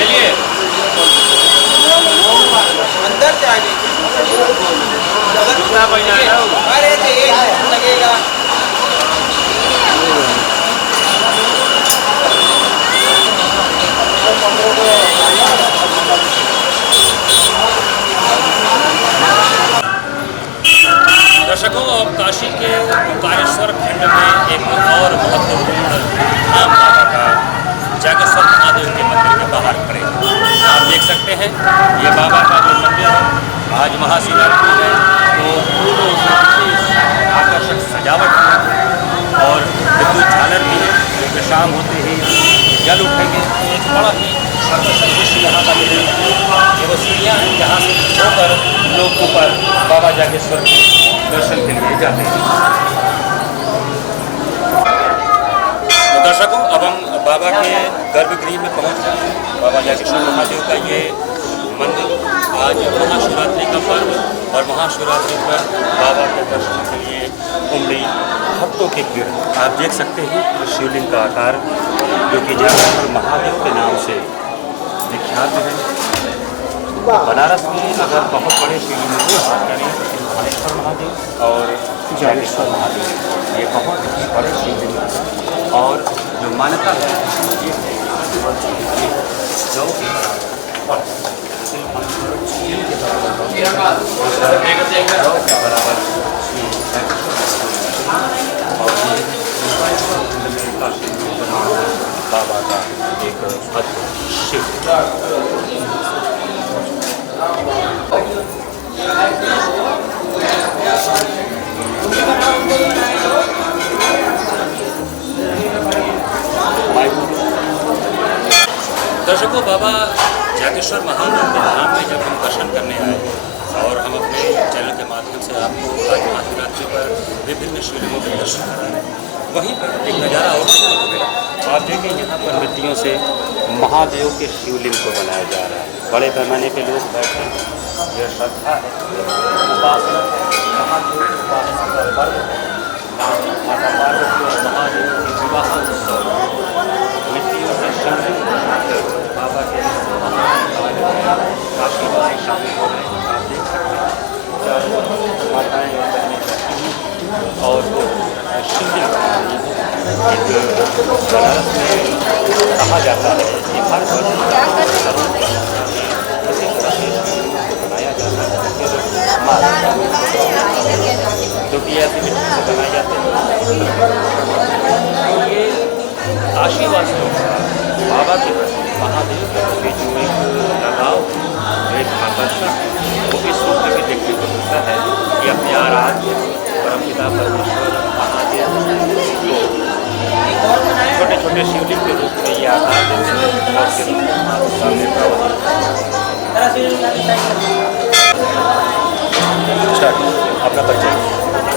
ले लिए अंदर से आगे अरे लगेगा। दर्शकों अब काशी के ओंकारेश्वर खंड में एक और महत्वपूर्ण धाम बाबा का जागेश्वर महादेव के मंदिर के बाहर खड़े आप देख सकते हैं। ये बाबा का जो मंदिर है आज महाशिवरात्रि है तो पूर्ण विशेष आकर्षक सजावट है और विद्युत झालर भी है क्योंकि शाम होते ही जल उठेंगे। एक बड़ा ही आकर्षक दृश्य यहाँ का मिलेगा। ये वो सीढ़ियाँ हैं जहाँ से होकर लोग ऊपर बाबा जागेश्वर के दर्शन के लिए जाते हैं। तो दर्शकों अब हम बाबा के गर्भगृह में पहुँच रहे हैं। बाबा जागेश्वर महादेव का ये मंदिर आज महाशिवरात्रि का पर्व और महाशिवरात्रि पर बाबा के दर्शन के लिए उमड़ी भक्तों की भीड़ आप देख सकते हैं। शिवलिंग का आकार जो कि जागेश्वर महादेव के नाम से विख्यात है। बनारस में अगर बहुत बड़े शिवलिंग की बात करें तो सिंहेश्वर महादेव और जागेश्वर महादेव ये बहुत बड़े शिवलिंग और जो मान्यता है ये जो बराबर बाबा का एक अद्भुत शिव। दर्शकों, बाबा जागेश्वर महादेव के धाम में जब हम दर्शन करने आए और हम अपने चैनल के माध्यम से आपको आज महाशिवरात्रि पर विभिन्न शिवलिंगों के दर्शन कराएं, वहीं पर एक नज़ारा और देखने को मिला। आप देखें, यहाँ पर मिट्टियों से महादेव के शिवलिंग को बनाया जा रहा है। बड़े पैमाने पे लोग बैठे हैं, यह श्रद्धा है, उपासना है, महादेव की उपासना का पर्व है। माता पार्वती और महादेव के विवाह उत्सव, मिट्टियों से शिवलिंग बाबा के आशीर्वाद शामिल हो रहे हैं। आप देख सकते हैं चारों माताएं और बहनें बैठी हुई और वो शिवलिंग एक बनारस में कहा जाता है कि हर वर्ष किसी तरह से बनाया जाता है, जो कि ऐसी मिट्टी से बनाए जाते हैं। ये आशीर्वाद बाबा के प्रति, महादेव के प्रति जो एक लगाव, एक आकर्षण वो इस रूप में भी देखने को मिलता है कि अपने आराध्य परमपिता परमेश्वर महादेव को छोटे छोटे शिवलिंग के रूप में ये आकार देते हैं और के रूप में हमारे सामने अपना परिचय।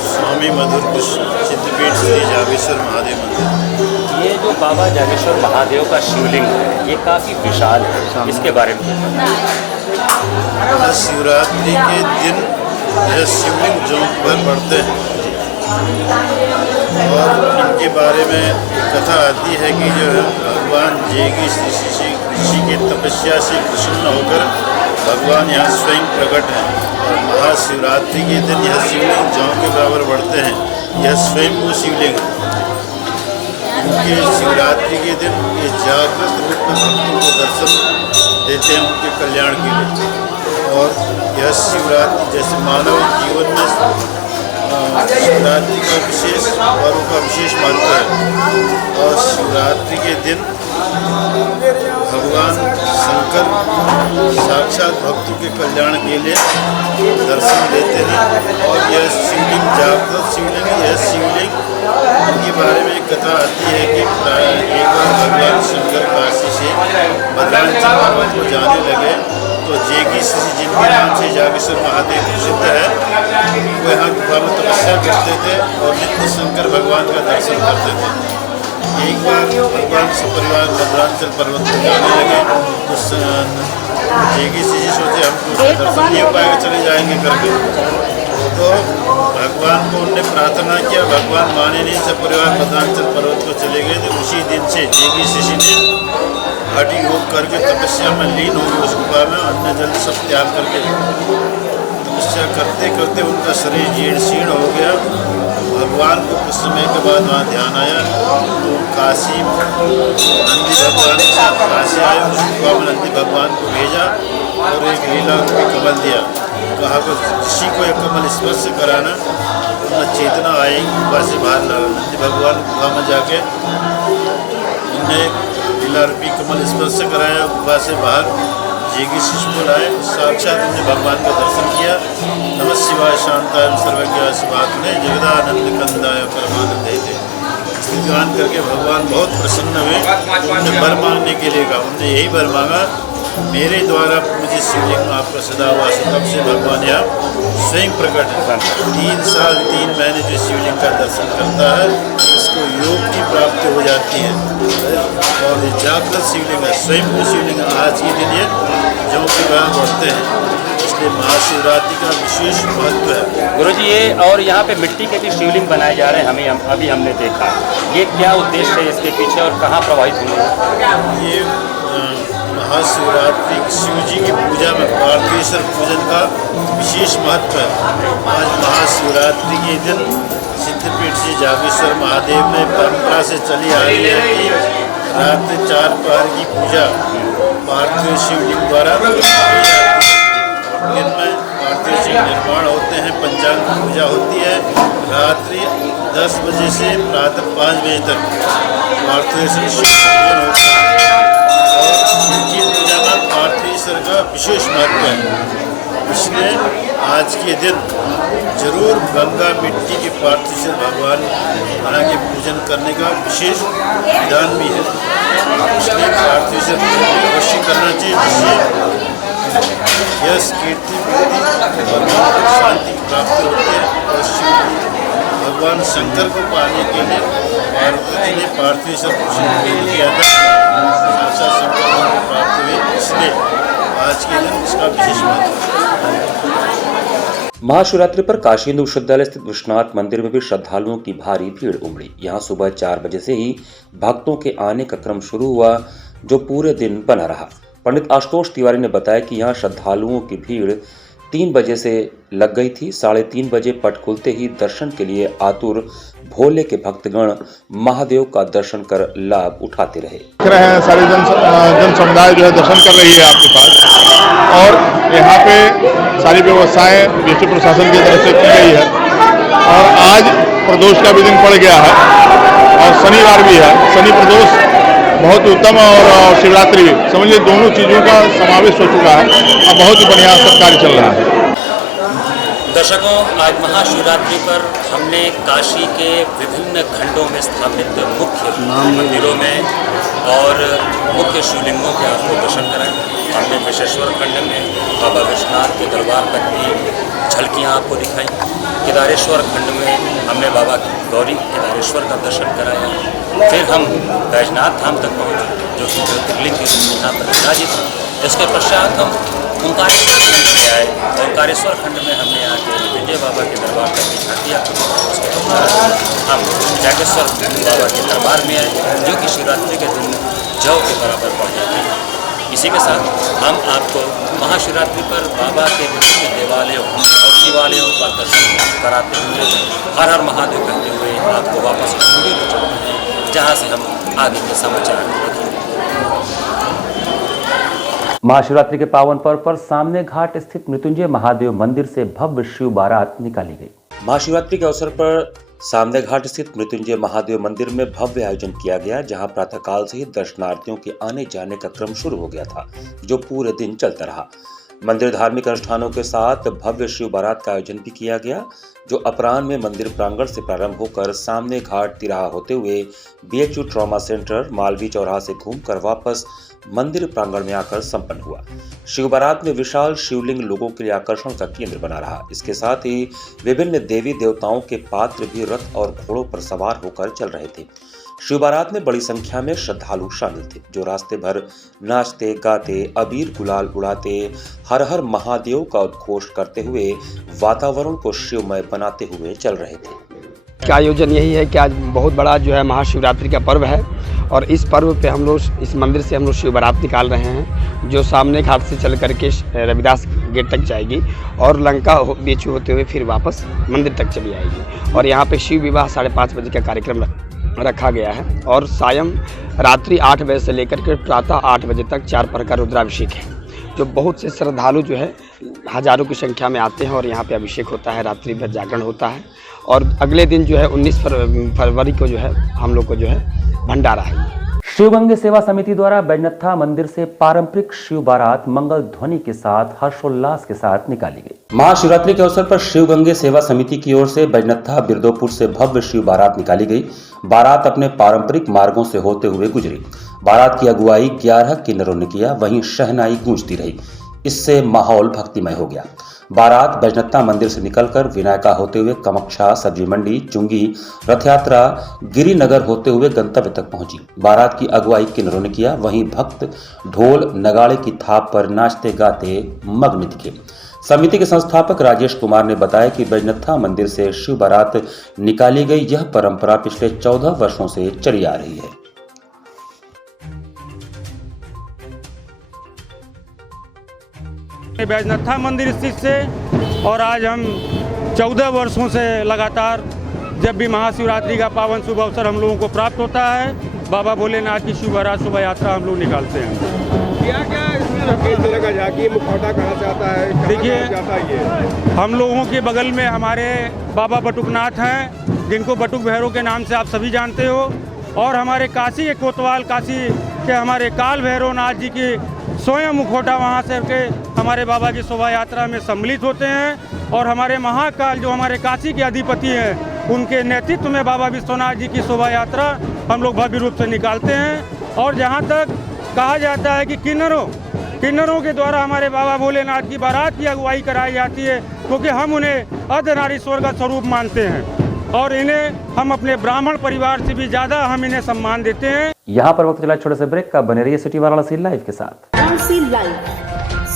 स्वामी मधुर कृष्ण, सिद्धपीठ श्री जागेश्वर महादेव मंदिर। ये जो बाबा जागेश्वर महादेव का शिवलिंग है ये काफ़ी विशाल है, इसके बारे में शिवरात्रि के दिन यह शिवलिंग चौक पर बढ़ते हैं और इनके बारे में कथा आती है कि जो भगवान जेगी ऋषि की तपस्या से प्रसन्न होकर भगवान यहाँ स्वयं प्रकट हैं और महाशिवरात्रि के दिन यह शिवलिंग जौ के बराबर बढ़ते हैं। यह स्वयं वो शिवलिंग है। इनके शिवरात्रि के दिन ये जागृत रूप में भक्तों को दर्शन देते हैं उनके कल्याण के लिए। और यह शिवरात्रि जैसे मानव जीवन में शिवरात्रि का विशेष पर्व का विशेष महत्व है और शिवरात्रि के दिन भगवान शंकर साक्षात भक्तों के कल्याण के लिए दर्शन देते हैं। और यह शिवलिंग जागृत शिवलिंग, यह शिवलिंग इनके बारे में एक कथा आती है कि एक बार भगवान शंकर काशी से बद्रांचल पर्वत को जाने लगे तो जेगी ऋषि जिनके नाम से जागेश्वर महादेव प्रसिद्ध है, वो यहाँ गुफा में तपस्या करते थे और नित्य शंकर भगवान का दर्शन करते थे। एक बार भगवान सपरिवार बद्रांचल पर्वत को जाने लगे तो जेगी ऋषि सोचे हमको दर्शन नहीं हो पाएगा, चले जाएंगे करके। तो भगवान को उनने प्रार्थना किया, भगवान माने नहीं, सपरिवार बद्रांचल पर्वत को चले गए। तो उसी दिन से जेगी ऋषि ने हठ योग करके तपस्या में लीन हो गए उस गुफा में, अन्न जल सब त्याग करके तपस्या करते करते उनका शरीर जीर्ण शीर्ण हो गया। भगवान को कुछ समय के बाद वहाँ ध्यान आया तो काशी नंदी भगवान के साथ काशी आए, उस गुफा में नंदी भगवान को भेजा और एक लीला रूपी कमल दिया। कहा कि ऋषि को एक कमल स्पर्श कराना, उनमें चेतना आई, गुफा से बाहर लगा। नंदी भगवान गुफा में जाके उनने लीला रूपी कमल स्पर्श कराया, गुफा से बाहर जेगी शिशु को लाए, साक्षात उन्होंने भगवान का दर्शन किया। नमः शिवाय शांताय सर्वज्ञ शिवात्मने जगदानंद कंदाय परमानंद थे। स्तुतिगान करके भगवान बहुत प्रसन्न हुए। उन्होंने वर मांगने के लिए कहा, उन्होंने यही वर मांगा, मेरे द्वारा पूजित शिवलिंग आपका सदावास। तब से भगवान यहाँ स्वयं प्रकट है। 3 साल 3 महीने जो शिवलिंग का दर्शन करता है उसको योग की प्राप्ति हो जाती है। और ये जागृत शिवलिंग है, स्वयं वो शिवलिंग आज के दिन ये जौ के बराबर बढ़ते हैं, इसलिए महाशिवरात्रि का विशेष महत्व है। गुरुजी, ये और यहाँ पे मिट्टी के भी शिवलिंग बनाए जा रहे हैं, अभी हमने देखा, ये क्या उद्देश्य है इसके पीछे और कहाँ प्रभावित होंगे? ये महाशिवरात्रि शिव जी की पूजा में पार्थेश्वर पूजन का विशेष महत्व है। आज महाशिवरात्रि के दिन सिद्धपीठ श्री जागेश्वर महादेव में परंपरा से चली आ रही है कि रात्रि 4 पहर की पूजा पार्थिव शिवलिंग द्वारा की जाती है। दिन में पार्थिव शिव निर्माण होते हैं, पंचांग पूजा होती है। रात्रि 10 बजे से प्रातः 5 बजे तक पार्थिव शिव पूजन होता है। यात्रा का विशेष महत्व है। इसलिए आज के दिन जरूर गंगा मिट्टी के पार्थिव से भगवान माना के पूजन करने का विशेष विधान भी है। इसलिए पार्थिव से अवश्य करना चाहिए, जिससे यश, कीर्ति, वृद्धि और मानसिक शांति प्राप्त होती है। और शिव भगवान शंकर को पाने के लिए पार्वती ने पार्थिव से पूजन किया था, साक्षात शंकर को प्राप्त हुए। इसलिए आज के दिन इसका विशेष महत्व है। महाशिवरात्रि पर काशी हिंदू विश्वविद्यालय स्थित विश्वनाथ मंदिर में भी श्रद्धालुओं की भारी भीड़ उमड़ी। यहां सुबह 4 बजे से ही भक्तों के आने का क्रम शुरू हुआ, जो पूरे दिन बना रहा। पंडित आशुतोष तिवारी ने बताया कि यहां श्रद्धालुओं की भीड़ 3 बजे से लग गई थी। 3:30 बजे पट खुलते ही दर्शन के लिए आतुर भोले के भक्तगण महादेव का दर्शन कर लाभ उठाते रहे। देख रहे हैं सारी जन समुदाय जो है दर्शन कर रही है आपके पास, और यहाँ पे सारी व्यवस्थाएं बीएचयू प्रशासन की तरफ से की गई है। और आज प्रदोष का भी दिन पड़ गया है और शनिवार भी है। शनि प्रदोष बहुत उत्तम और शिवरात्रि भी, समझिए दोनों चीज़ों का समावेश हो चुका है और बहुत ही बढ़िया सब कार्य चल रहा है। दर्शकों, आज महाशिवरात्रि पर हमने काशी के विभिन्न खंडों में स्थापित मुख्य मंदिरों में और मुख्य शिवलिंगों के आपको दर्शन कराए। हमने विश्वेश्वर खंड में बाबा विश्वनाथ के दरबार तक की झलकियाँ आपको दिखाई। केदारेश्वर खंड में हमने बाबा गौरी केदारेश्वर का दर्शन कराया। फिर हम बैजनाथ धाम तक पहुँचे, जो कि ज्योतिर्लिंग के रूप में यहाँ पर विराजित है। इसके पश्चात हम ओंकारेश्वर खंड में आए। ओंकारेश्वर खंड में हमने यहाँ के विजय बाबा के दरबार तक की झांकियाँ की। उसके बाद हम जागेश्वर बाबा के दरबार में आए, जो कि शिवरात्रि के दिन जौ के बराबर पड़ जाते हैं। इसी के साथ हम आपको महाशिवरात्रि पर बाबा के विभिन्न देवालयों और शिवालयों का दर्शन कराते हुए हर हर महादेव कहते हुए आपको वापस स्टूडियो में चलते हैं, जहाँ से हम आगे के समाचार देखेंगे। महाशिवरात्रि के पावन पर्व पर सामने घाट स्थित मृत्युंजय महादेव मंदिर से भव्य शिव बारात निकाली गई। महाशिवरात्रि के अवसर पर सामने घाट स्थित मृत्युंजय महादेव मंदिर में भव्य आयोजन किया गया, जहां प्रातःकाल से ही दर्शनार्थियों के आने जाने का क्रम शुरू हो गया था, जो पूरे दिन चलता रहा। मंदिर धार्मिक अनुष्ठानों के साथ भव्य शिव बारात का आयोजन भी किया गया, जो अपराह्न में मंदिर प्रांगण से प्रारंभ होकर सामने घाट तिराहा होते हुए बीएचयू ट्रॉमा सेंटर मालवीय चौराहा से घूमकर वापस मंदिर प्रांगण में आकर संपन्न हुआ। शिव बारात में विशाल शिवलिंग लोगों के लिए आकर्षण का केंद्र बना रहा। इसके साथ ही विभिन्न देवी देवताओं के पात्र भी रथ और घोड़ों पर सवार होकर चल रहे थे। शिव बारात में बड़ी संख्या में श्रद्धालु शामिल थे, जो रास्ते भर नाचते गाते अबीर गुलाल उड़ाते हर हर महादेव का उद्घोष करते हुए वातावरण को शिवमय बनाते हुए चल रहे थे। का आयोजन यही है कि आज बहुत बड़ा जो है महाशिवरात्रि का पर्व है, और इस पर्व पे हम लोग इस मंदिर से हम लोग शिव बारात निकाल रहे हैं, जो सामने घाट से चल करके रविदास गेट तक जाएगी और लंका बीच होते हुए फिर वापस मंदिर तक चली आएगी। और यहाँ पे शिव विवाह 5:30 बजे का कार्यक्रम रखा गया है, और सायं रात्रि 8 बजे से लेकर के प्रातः 8 बजे तक 4 प्रहर का रुद्राभिषेक है, जो बहुत से श्रद्धालु जो है हजारों की संख्या में आते हैं और यहाँ पे अभिषेक होता है, रात्रि भर जागरण होता है। और अगले दिन जो है 19 फरवरी को जो है हम लोग को जो है भंडारा है। शिवगंगे सेवा समिति द्वारा बैजनाथ मंदिर से पारंपरिक शिव बारात मंगल ध्वनि के साथ हर्षोल्लास के साथ निकाली गई। महाशिवरात्रि के अवसर पर शिवगंगे सेवा समिति की ओर से बैजनाथ बिरदोपुर से भव्य शिव बारात निकाली गई। बारात अपने पारंपरिक मार्गों से होते हुए गुजरी। बारात की अगुवाई 11 किन्नरों ने किया, वहीं शहनाई गूंजती रही। इससे माहौल भक्तिमय हो गया। बारात बैजनाथ मंदिर से निकलकर विनायका होते हुए कमक्षा, सब्जी मंडी, चुंगी, रथ यात्रा गिरिनगर होते हुए गंतव्य तक पहुंची। बारात की अगुवाई किन्नरों ने किया, वहीं भक्त ढोल नगाड़े की थाप पर नाचते गाते मग्न दिखे। समिति के संस्थापक राजेश कुमार ने बताया कि बैजनाथ मंदिर से शिव बारात निकाली गई यह परंपरा पिछले 14 वर्षों से चली आ रही है। बैजनाथ मंदिर स्थित से, और आज हम 14 वर्षों से लगातार जब भी महाशिवरात्रि का पावन शुभ अवसर हम लोगों को प्राप्त होता है, बाबा भोलेनाथ की शिव बारात शोभा यात्रा हम लोग निकालते हैं। क्या इसमें किस तरह का झांकी मुखौटा कहाँ से आता है? देखिए, हम लोगों के बगल में हमारे बाबा बटुकनाथ हैं, जिनको बटुक भैरव के नाम से आप सभी जानते हो, और हमारे काशी के कोतवाल काशी के हमारे काल भैरवनाथ जी की स्वयं मुखौटा वहाँ से के हमारे बाबा की शोभा यात्रा में सम्मिलित होते हैं और हमारे महाकाल जो हमारे काशी के अधिपति हैं उनके नेतृत्व में बाबा विश्वनाथ जी की शोभा यात्रा हम लोग भव्य रूप से निकालते हैं। और जहाँ तक कहा जाता है कि किन्नरों के द्वारा हमारे बाबा भोलेनाथ की बारात की अगुवाई कराई जाती है, क्योंकि हम उन्हें अर्धनारीश्वर का स्वरूप मानते हैं और इन्हें हम अपने ब्राह्मण परिवार से भी ज़्यादा हम इन्हें सम्मान देते हैं। यहाँ पर वक्त चला छोटे से ब्रेक का, बने रहिए सिटी वाराणसी लाइव के साथ। वाराणसी लाइव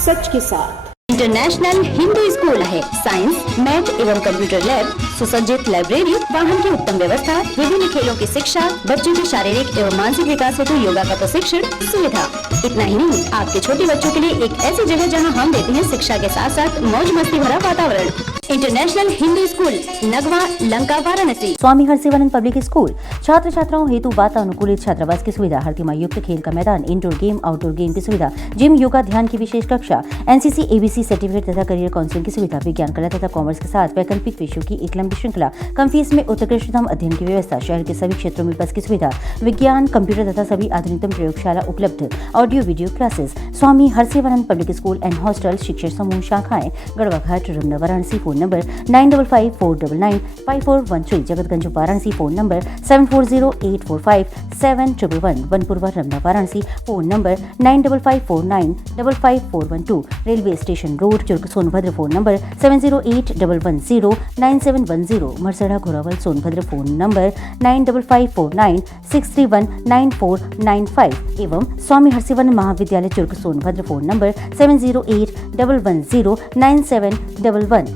सच के साथ। इंटरनेशनल हिंदू स्कूल है। साइंस, मैथ एवं कंप्यूटर लैब, सुसज्जित लाइब्रेरी, वाहन की उत्तम व्यवस्था, विभिन्न खेलों की शिक्षा, बच्चों के शारीरिक एवं मानसिक विकास हेतु योगा का प्रशिक्षण सुविधा। इतना ही नहीं, आपके छोटे बच्चों के लिए एक ऐसी जगह जहां हम देते हैं शिक्षा के साथ साथ मौज मस्ती भरा वातावरण। International Hindu school, Nagwa, Lanka, Varanasi. Swami Harsivanand public school, छात्र छात्राओं हेतु वातानुकूलित छात्रावास की सुविधा, हर युक्त खेल का मैदान, इंडोर गेम, आउटडोर गेम की सुविधा, जिम, योगा, ध्यान की विशेष कक्षा, एनसीसी, एबीसी सर्टिफिकेट तथा करियर काउंसलिंग की सुविधा, विज्ञान, कला तथा कॉमर्स के साथ वैकल्पिक विषयों की एक लंबी श्रृंखला, कम फीस में उत्कृष्टतम अध्ययन की व्यवस्था, शहर के सभी क्षेत्रों में बस की सुविधा, विज्ञान, कंप्यूटर तथा सभी आधुनिकतम प्रयोगशाला उपलब्ध, audio video classes. Swami Harsivanand public school and hostel, शिक्षण समूह, शाखाएं Garhwa Ghat, Ramna, Varanasi. Phone number 9554995413, Jagatganj, Varanasi. Phone number 7408457111, Vanpurwa, Ramna, Varanasi. Phone number 9554955412, railway station road, Churk, Sonbhadra. Phone number 7081109710, Marsada, Ghorawal, Sonbhadra. Phone number 955496319495 एवं स्वामी हरसिवानंद महाविद्यालय, चुर्क, सोनभद्र। Phone number 7081109711।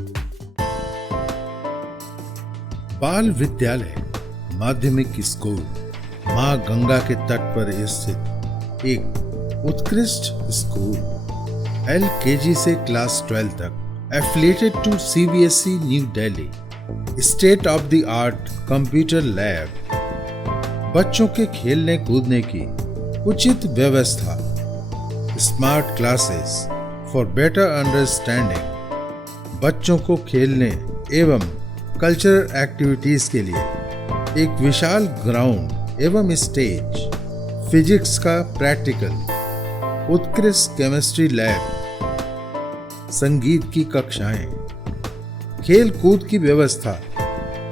बाल विद्यालय माध्यमिक स्कूल मां गंगा के तट पर स्थित एक उत्कृष्ट स्कूल, LKG से क्लास 12 तक, affiliated to CBSE New Delhi, state of the art computer lab, बच्चों के खेलने कूदने की उचित व्यवस्था, smart classes for better understanding, बच्चों को खेलने एवं कल्चरल एक्टिविटीज के लिए एक विशाल ग्राउंड एवं स्टेज, फिजिक्स का प्रैक्टिकल, उत्कृष्ट केमिस्ट्री लैब, संगीत की कक्षाएं, खेल कूद की व्यवस्था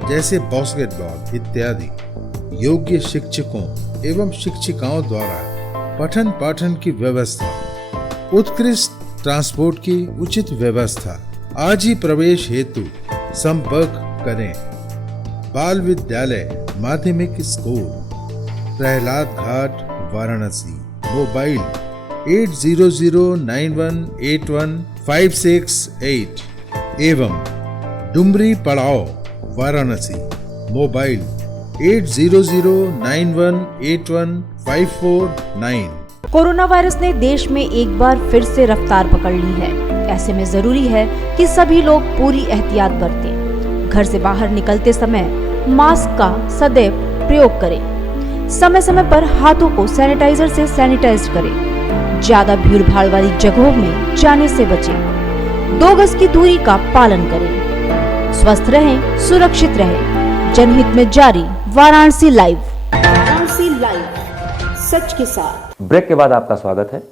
जैसे बास्केटबॉल इत्यादि, योग्य शिक्षकों एवं शिक्षिकाओं द्वारा पठन पाठन की व्यवस्था, उत्कृष्ट ट्रांसपोर्ट की उचित व्यवस्था। आज ही प्रवेश हेतु संपर्क करें। बाल विद्यालय माध्यमिक स्कूल, प्रहलाद घाट, वाराणसी। मोबाइल 8009181568 एवं डुमरी पड़ाव, वाराणसी। मोबाइल 8009181549। कोरोना वायरस ने देश में एक बार फिर से रफ्तार पकड़ ली है। ऐसे में जरूरी है कि सभी लोग पूरी एहतियात बरतें। घर से बाहर निकलते समय मास्क का सदैव प्रयोग करें। समय समय पर हाथों को सैनिटाइजर से सैनिटाइज करें। ज्यादा भीड़ भाड़ वाली जगहों में जाने से बचें। 2 गज की दूरी का पालन करें। स्वस्थ रहें, सुरक्षित रहें। जनहित में जारी वाराणसी लाइव। वाराणसी लाइव सच के साथ। ब्रेक के बाद आपका स्वागत है।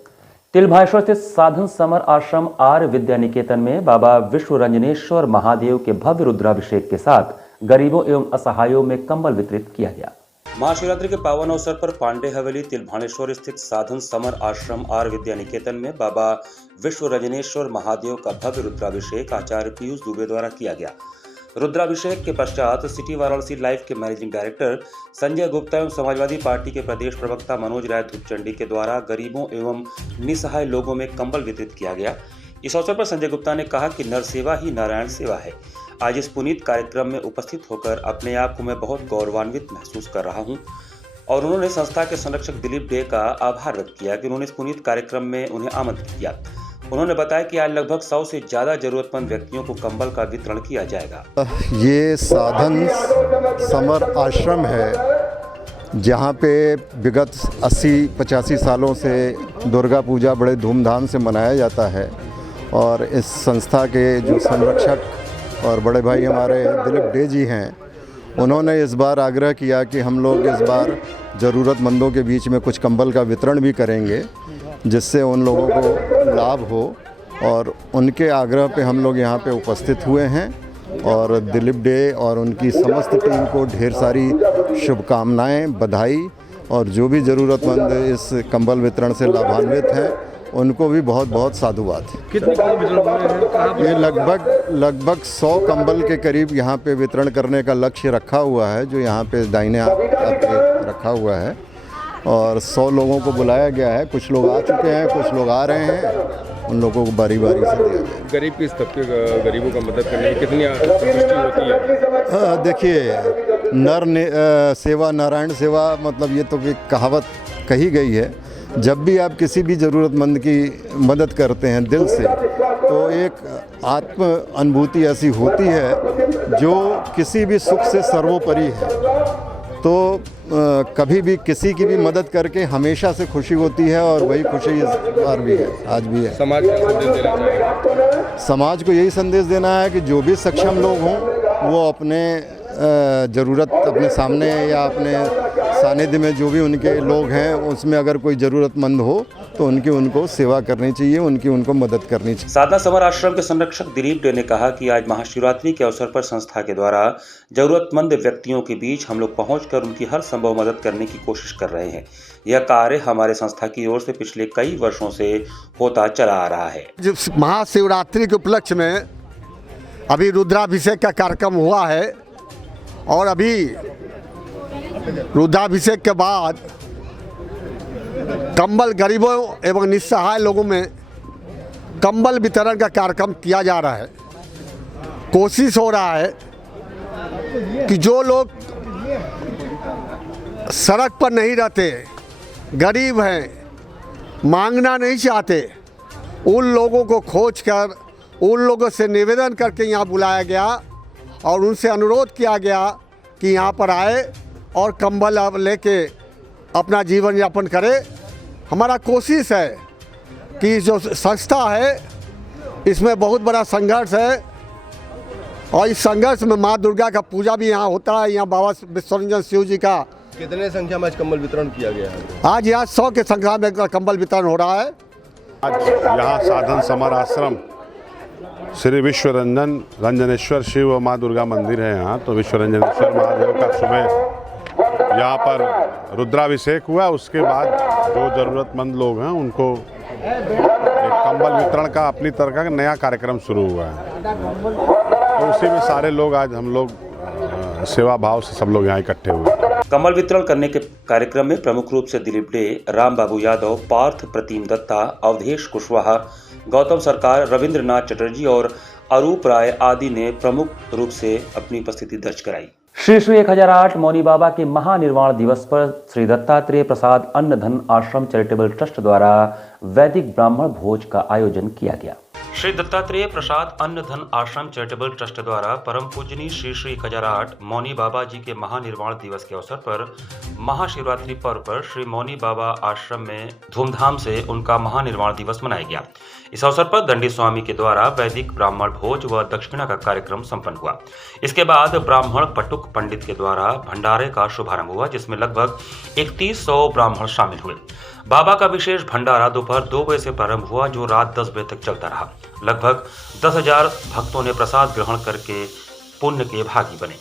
तिलभायेश्वर स्थित साधन समर आश्रम आर्य विद्या निकेतन में बाबा विश्व रंजनेश्वर महादेव के भव्य रुद्राभिषेक के साथ गरीबों एवं असहायों में कंबल वितरित किया गया। महाशिवरात्रि के पावन अवसर पर पांडे हवेली तिलभानेश्वर स्थित साधन समर आश्रम आर्य विद्या निकेतन में बाबा विश्व रंजनेश्वर महादेव का भव्य रुद्राभिषेक आचार्य पीयूष दुबे द्वारा किया गया। रुद्राभिषेक के पश्चात सिटी वाराणसी लाइव के मैनेजिंग डायरेक्टर संजय गुप्ता एवं समाजवादी पार्टी के प्रदेश प्रवक्ता मनोज राय धूपचंडी के द्वारा गरीबों एवं निसहाय लोगों में कंबल वितरित किया गया। इस अवसर पर संजय गुप्ता ने कहा कि नर सेवा ही नारायण सेवा है। आज इस पुनीत कार्यक्रम में उपस्थित होकर अपने आप को मैं बहुत गौरवान्वित महसूस कर रहा हूँ और उन्होंने संस्था के संरक्षक दिलीप डे का आभार व्यक्त किया कि उन्होंने इस पुनीत कार्यक्रम में उन्हें आमंत्रित किया। उन्होंने बताया कि आज लगभग 100 से ज़्यादा जरूरतमंद व्यक्तियों को कंबल का वितरण किया जाएगा। ये साधन समर आश्रम है जहाँ पे विगत 80-85 सालों से दुर्गा पूजा बड़े धूमधाम से मनाया जाता है और इस संस्था के जो संरक्षक और बड़े भाई हमारे दिलीप डे जी हैं, उन्होंने इस बार आग्रह किया कि हम लोग इस बार ज़रूरतमंदों के बीच में कुछ कंबल का वितरण भी करेंगे जिससे उन लोगों को लाभ हो, और उनके आग्रह पे हम लोग यहाँ पे उपस्थित हुए हैं। और दिलीप डे और उनकी समस्त टीम को ढेर सारी शुभकामनाएं, बधाई, और जो भी ज़रूरतमंद इस कंबल वितरण से लाभान्वित हैं उनको भी बहुत बहुत साधुवाद। कितने कंबल वितरण हुए हैं? कहाँ पे? ये लगभग 100 कंबल के करीब यहाँ पे वितरण करने का लक्ष्य रखा हुआ है, जो यहाँ पे दाहिने हाथ पे रखा हुआ है, और 100 लोगों को बुलाया गया है। कुछ लोग आ चुके हैं, कुछ लोग आ रहे हैं, उन लोगों को बारी बारी से दिया जाए। गरीब किस तबके गरीबों का मदद करने की कितनी संतुष्टि होती है? देखिए, सेवा नारायण सेवा, मतलब ये तो एक कहावत कही गई है। जब भी आप किसी भी ज़रूरतमंद की मदद करते हैं दिल से, तो एक आत्म अनुभूति ऐसी होती है जो किसी भी सुख से सर्वोपरि है। तो कभी भी किसी की भी मदद करके हमेशा से खुशी होती है, और वही खुशी इस बार भी है, आज भी है। समाज को संदेश देना चाहिए? समाज को यही संदेश देना है कि जो भी सक्षम लोग हों वो अपने ज़रूरत अपने सामने या अपने सानिध्य में जो भी उनके लोग हैं उसमें अगर कोई ज़रूरतमंद हो तो उनको सेवा करनी चाहिए, उनको मदद करनी चाहिए। साधना समर आश्रम के संरक्षक दिलीप डे ने कहा कि आज महाशिवरात्रि के अवसर पर संस्था के द्वारा जरूरतमंद व्यक्तियों के बीच हम लोग पहुंचकर उनकी हर संभव मदद करने की कोशिश कर रहे हैं। यह कार्य हमारे संस्था की ओर से पिछले कई वर्षों से होता चला आ रहा है। महाशिवरात्रि के उपलक्ष्य में अभी रुद्राभिषेक का कार्यक्रम हुआ है, और अभी रुद्राभिषेक के बाद कंबल गरीबों एवं निस्सहाय लोगों में कंबल वितरण का कार्यक्रम किया जा रहा है। कोशिश हो रहा है कि जो लोग सड़क पर नहीं रहते, गरीब हैं, मांगना नहीं चाहते, उन लोगों को खोजकर उन लोगों से निवेदन करके यहाँ बुलाया गया और उनसे अनुरोध किया गया कि यहाँ पर आए और कंबल लेके अपना जीवन यापन करे। हमारा कोशिश है कि जो संस्था है इसमें बहुत बड़ा संघर्ष है, और इस संघर्ष में माँ दुर्गा का पूजा भी यहाँ होता है। यहाँ बाबा विश्वरंजन शिव जी का कितने संख्या में आज कंबल वितरण किया गया है? आज यहाँ 100 के संख्या में कंबल वितरण हो रहा है। आज यहाँ साधन समर आश्रम श्री विश्वरंजन रंजनेश्वर शिव और माँ दुर्गा मंदिर है यहाँ। तो विश्वरंजनेश्वर महादेव का सुबह यहाँ पर रुद्राभिषेक हुआ। उसके बाद जो ज़रूरतमंद लोग हैं उनको एक कंबल वितरण का अपनी तरह का नया कार्यक्रम शुरू हुआ है। तो उसी में सारे लोग आज हम लोग सेवा भाव से सब लोग यहाँ इकट्ठे हुए। कंबल वितरण करने के कार्यक्रम में प्रमुख रूप से दिलीप डे, राम बाबू यादव, पार्थ प्रतिम दत्ता, अवधेश कुशवाहा, गौतम सरकार, रविंद्रनाथ चटर्जी और अरूप राय आदि ने प्रमुख रूप से अपनी उपस्थिति दर्ज कराई। श्री श्री 1008 मौनी बाबा के महानिर्वाण दिवस पर श्री दत्तात्रेय प्रसाद अन्न धन आश्रम चैरिटेबल ट्रस्ट द्वारा वैदिक ब्राह्मण भोज का आयोजन किया गया। श्री दत्तात्रेय प्रसाद अन्न धन आश्रम चैरिटेबल ट्रस्ट द्वारा परम पूजनीय श्री श्री 1008 मौनी बाबा जी के महानिर्वाण दिवस के अवसर पर महाशिवरात्रि पर्व पर श्री मौनी बाबा आश्रम में धूमधाम से उनका महानिर्वाण दिवस मनाया गया। इस अवसर पर दंडी स्वामी के द्वारा वैदिक ब्राह्मण भोज व दक्षिणा का कार्यक्रम संपन्न हुआ। इसके बाद ब्राह्मण पटुक पंडित के द्वारा भंडारे का शुभारंभ हुआ, जिसमें लगभग 3100 ब्राह्मण शामिल हुए। बाबा का विशेष भंडारा दोपहर 2 बजे से प्रारंभ हुआ, जो रात 10 बजे तक चलता रहा। लगभग 10,000 भक्तों ने प्रसाद ग्रहण करके पुण्य के भागी बने।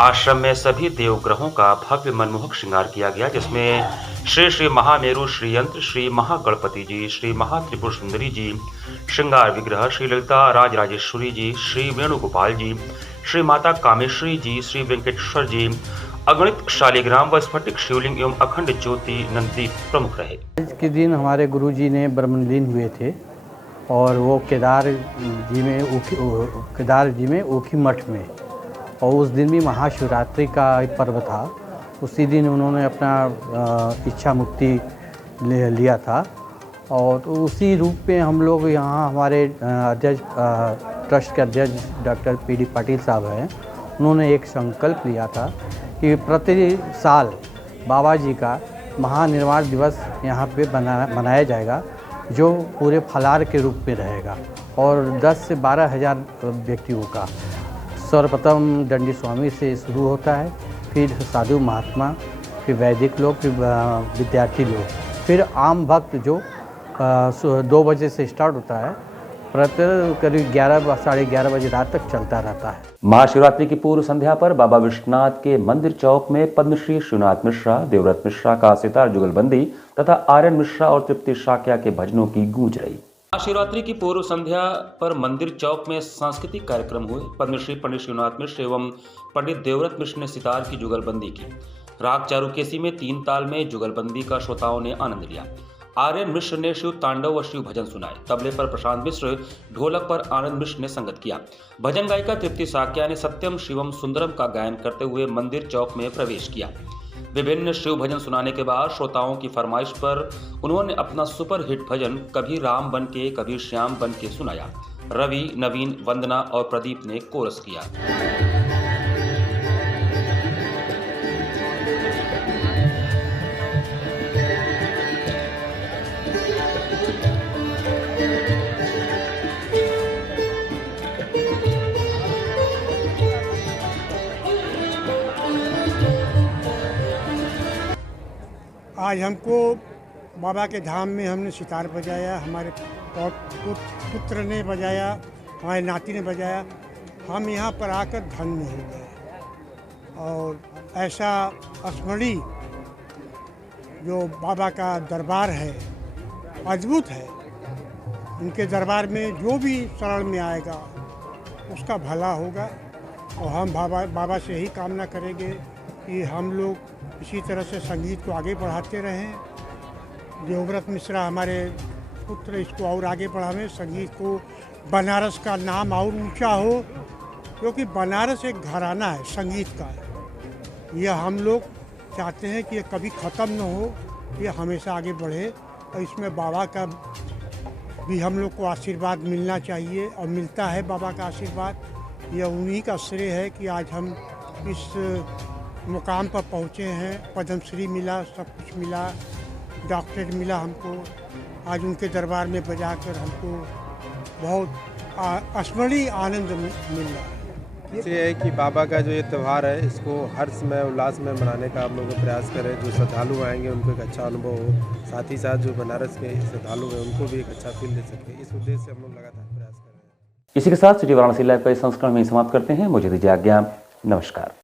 आश्रम में सभी देवग्रहों का भव्य मनमोहक श्रृंगार किया गया, जिसमें श्री श्री महामेरु श्री यंत्र, श्री महागणपति जी, श्री महात्रिपुर सुंदरी जी श्रृंगार विग्रह, श्री ललिता राजराजेश्वरी जी, श्री वेणुगोपाल जी, श्री माता कामेश्वरी जी, श्री वेंकटेश्वर जी, अगणित शालिग्राम व स्फटिक शिवलिंग एवं अखंड ज्योति नंदी प्रमुख रहे। आज के दिन हमारे गुरुजी ने ब्रह्मलीन हुए थे और वो केदार जी में ऊखी मठ में, और उस दिन भी महाशिवरात्रि का एक पर्व था। उसी दिन उन्होंने अपना इच्छा मुक्ति लिया था, और उसी रूप में हम लोग यहाँ हमारे अध्यक्ष ट्रस्ट के अध्यक्ष डॉक्टर PD पाटिल साहब हैं, उन्होंने एक संकल्प लिया था कि प्रति साल बाबा जी का महानिर्वाण दिवस यहाँ पे मनाया जाएगा, जो पूरे फलार के रूप में रहेगा और 10 से 12 हज़ार व्यक्तियों का। सर्वप्रथम दंडी स्वामी से शुरू होता है, फिर साधु महात्मा, फिर वैदिक लोग, फिर विद्यार्थी लोग, फिर आम भक्त जो 2 बजे से स्टार्ट होता है, प्रत्येक करीब 11 साढ़े 11 बजे रात तक चलता रहता है। महाशिवरात्रि की पूर्व संध्या पर बाबा विश्वनाथ के मंदिर चौक में पद्मश्री शिवनाथ मिश्रा, देवव्रत मिश्रा का सितार जुगलबंदी तथा आर्यन मिश्रा और तृप्ति शाक्या के भजनों की गूंज रही। महाशिवरात्रि की पूर्व संध्या पर मंदिर चौक में सांस्कृतिक कार्यक्रम हुए। पद्मश्री पंडित शिवनाथ मिश्र एवं पंडित देवव्रत मिश्र ने सितार की जुगलबंदी की। राग चारुकेसी में 3 ताल में जुगलबंदी का श्रोताओं ने आनंद लिया। आर्यन मिश्र ने शिव तांडव व शिव भजन सुनाए। तबले पर प्रशांत मिश्र, ढोलक पर आनंद मिश्र ने संगत किया। भजन गायिका तृप्ति शाक्या ने सत्यम शिवम सुंदरम का गायन करते हुए मंदिर चौक में प्रवेश किया। विभिन्न शिव भजन सुनाने के बाद श्रोताओं की फरमाइश पर उन्होंने अपना सुपर हिट भजन कभी राम बन के कभी श्याम बन के सुनाया। रवि, नवीन, वंदना और प्रदीप ने कोरस किया। आज हमको बाबा के धाम में हमने सितार बजाया, हमारे पुत्र ने बजाया, हमारे नाती ने बजाया। हम यहाँ पर आकर धन्य हो गए। और ऐसा स्मरणीय जो बाबा का दरबार है अद्भुत है। उनके दरबार में जो भी शरण में आएगा उसका भला होगा। और हम बाबा से यही कामना करेंगे कि हम लोग इसी तरह से संगीत को आगे बढ़ाते रहें। देवव्रत मिश्रा हमारे पुत्र इसको और आगे बढ़ावें, संगीत को बनारस का नाम और ऊंचा हो, क्योंकि बनारस एक घराना है संगीत का। यह हम लोग चाहते हैं कि ये कभी ख़त्म न हो, ये हमेशा आगे बढ़े। और इसमें बाबा का भी हम लोग को आशीर्वाद मिलना चाहिए और मिलता है बाबा का आशीर्वाद। यह उन्हीं का श्रेय है कि आज हम इस मुकाम पर पहुँचे हैं। पद्मश्री मिला, सब कुछ मिला, डॉक्टरेट मिला हमको। आज उनके दरबार में बजाकर हमको बहुत स्मरणीय आनंद मिल रहा है। ये है कि बाबा का जो ये त्यौहार है इसको हर समय उल्लास में मनाने का हम लोग प्रयास करें। जो श्रद्धालु आएंगे उनको एक अच्छा अनुभव हो, साथ ही साथ जो बनारस के श्रद्धालु हैं उनको भी एक अच्छा फील दे सके, इस उद्देश्य से हम लोग लगातार प्रयास कर रहे हैं। इसी के साथ सिटी वाराणसी लाइव का इस संस्करण में समाप्त करते हैं। मुझे दीजिए आज्ञा। नमस्कार।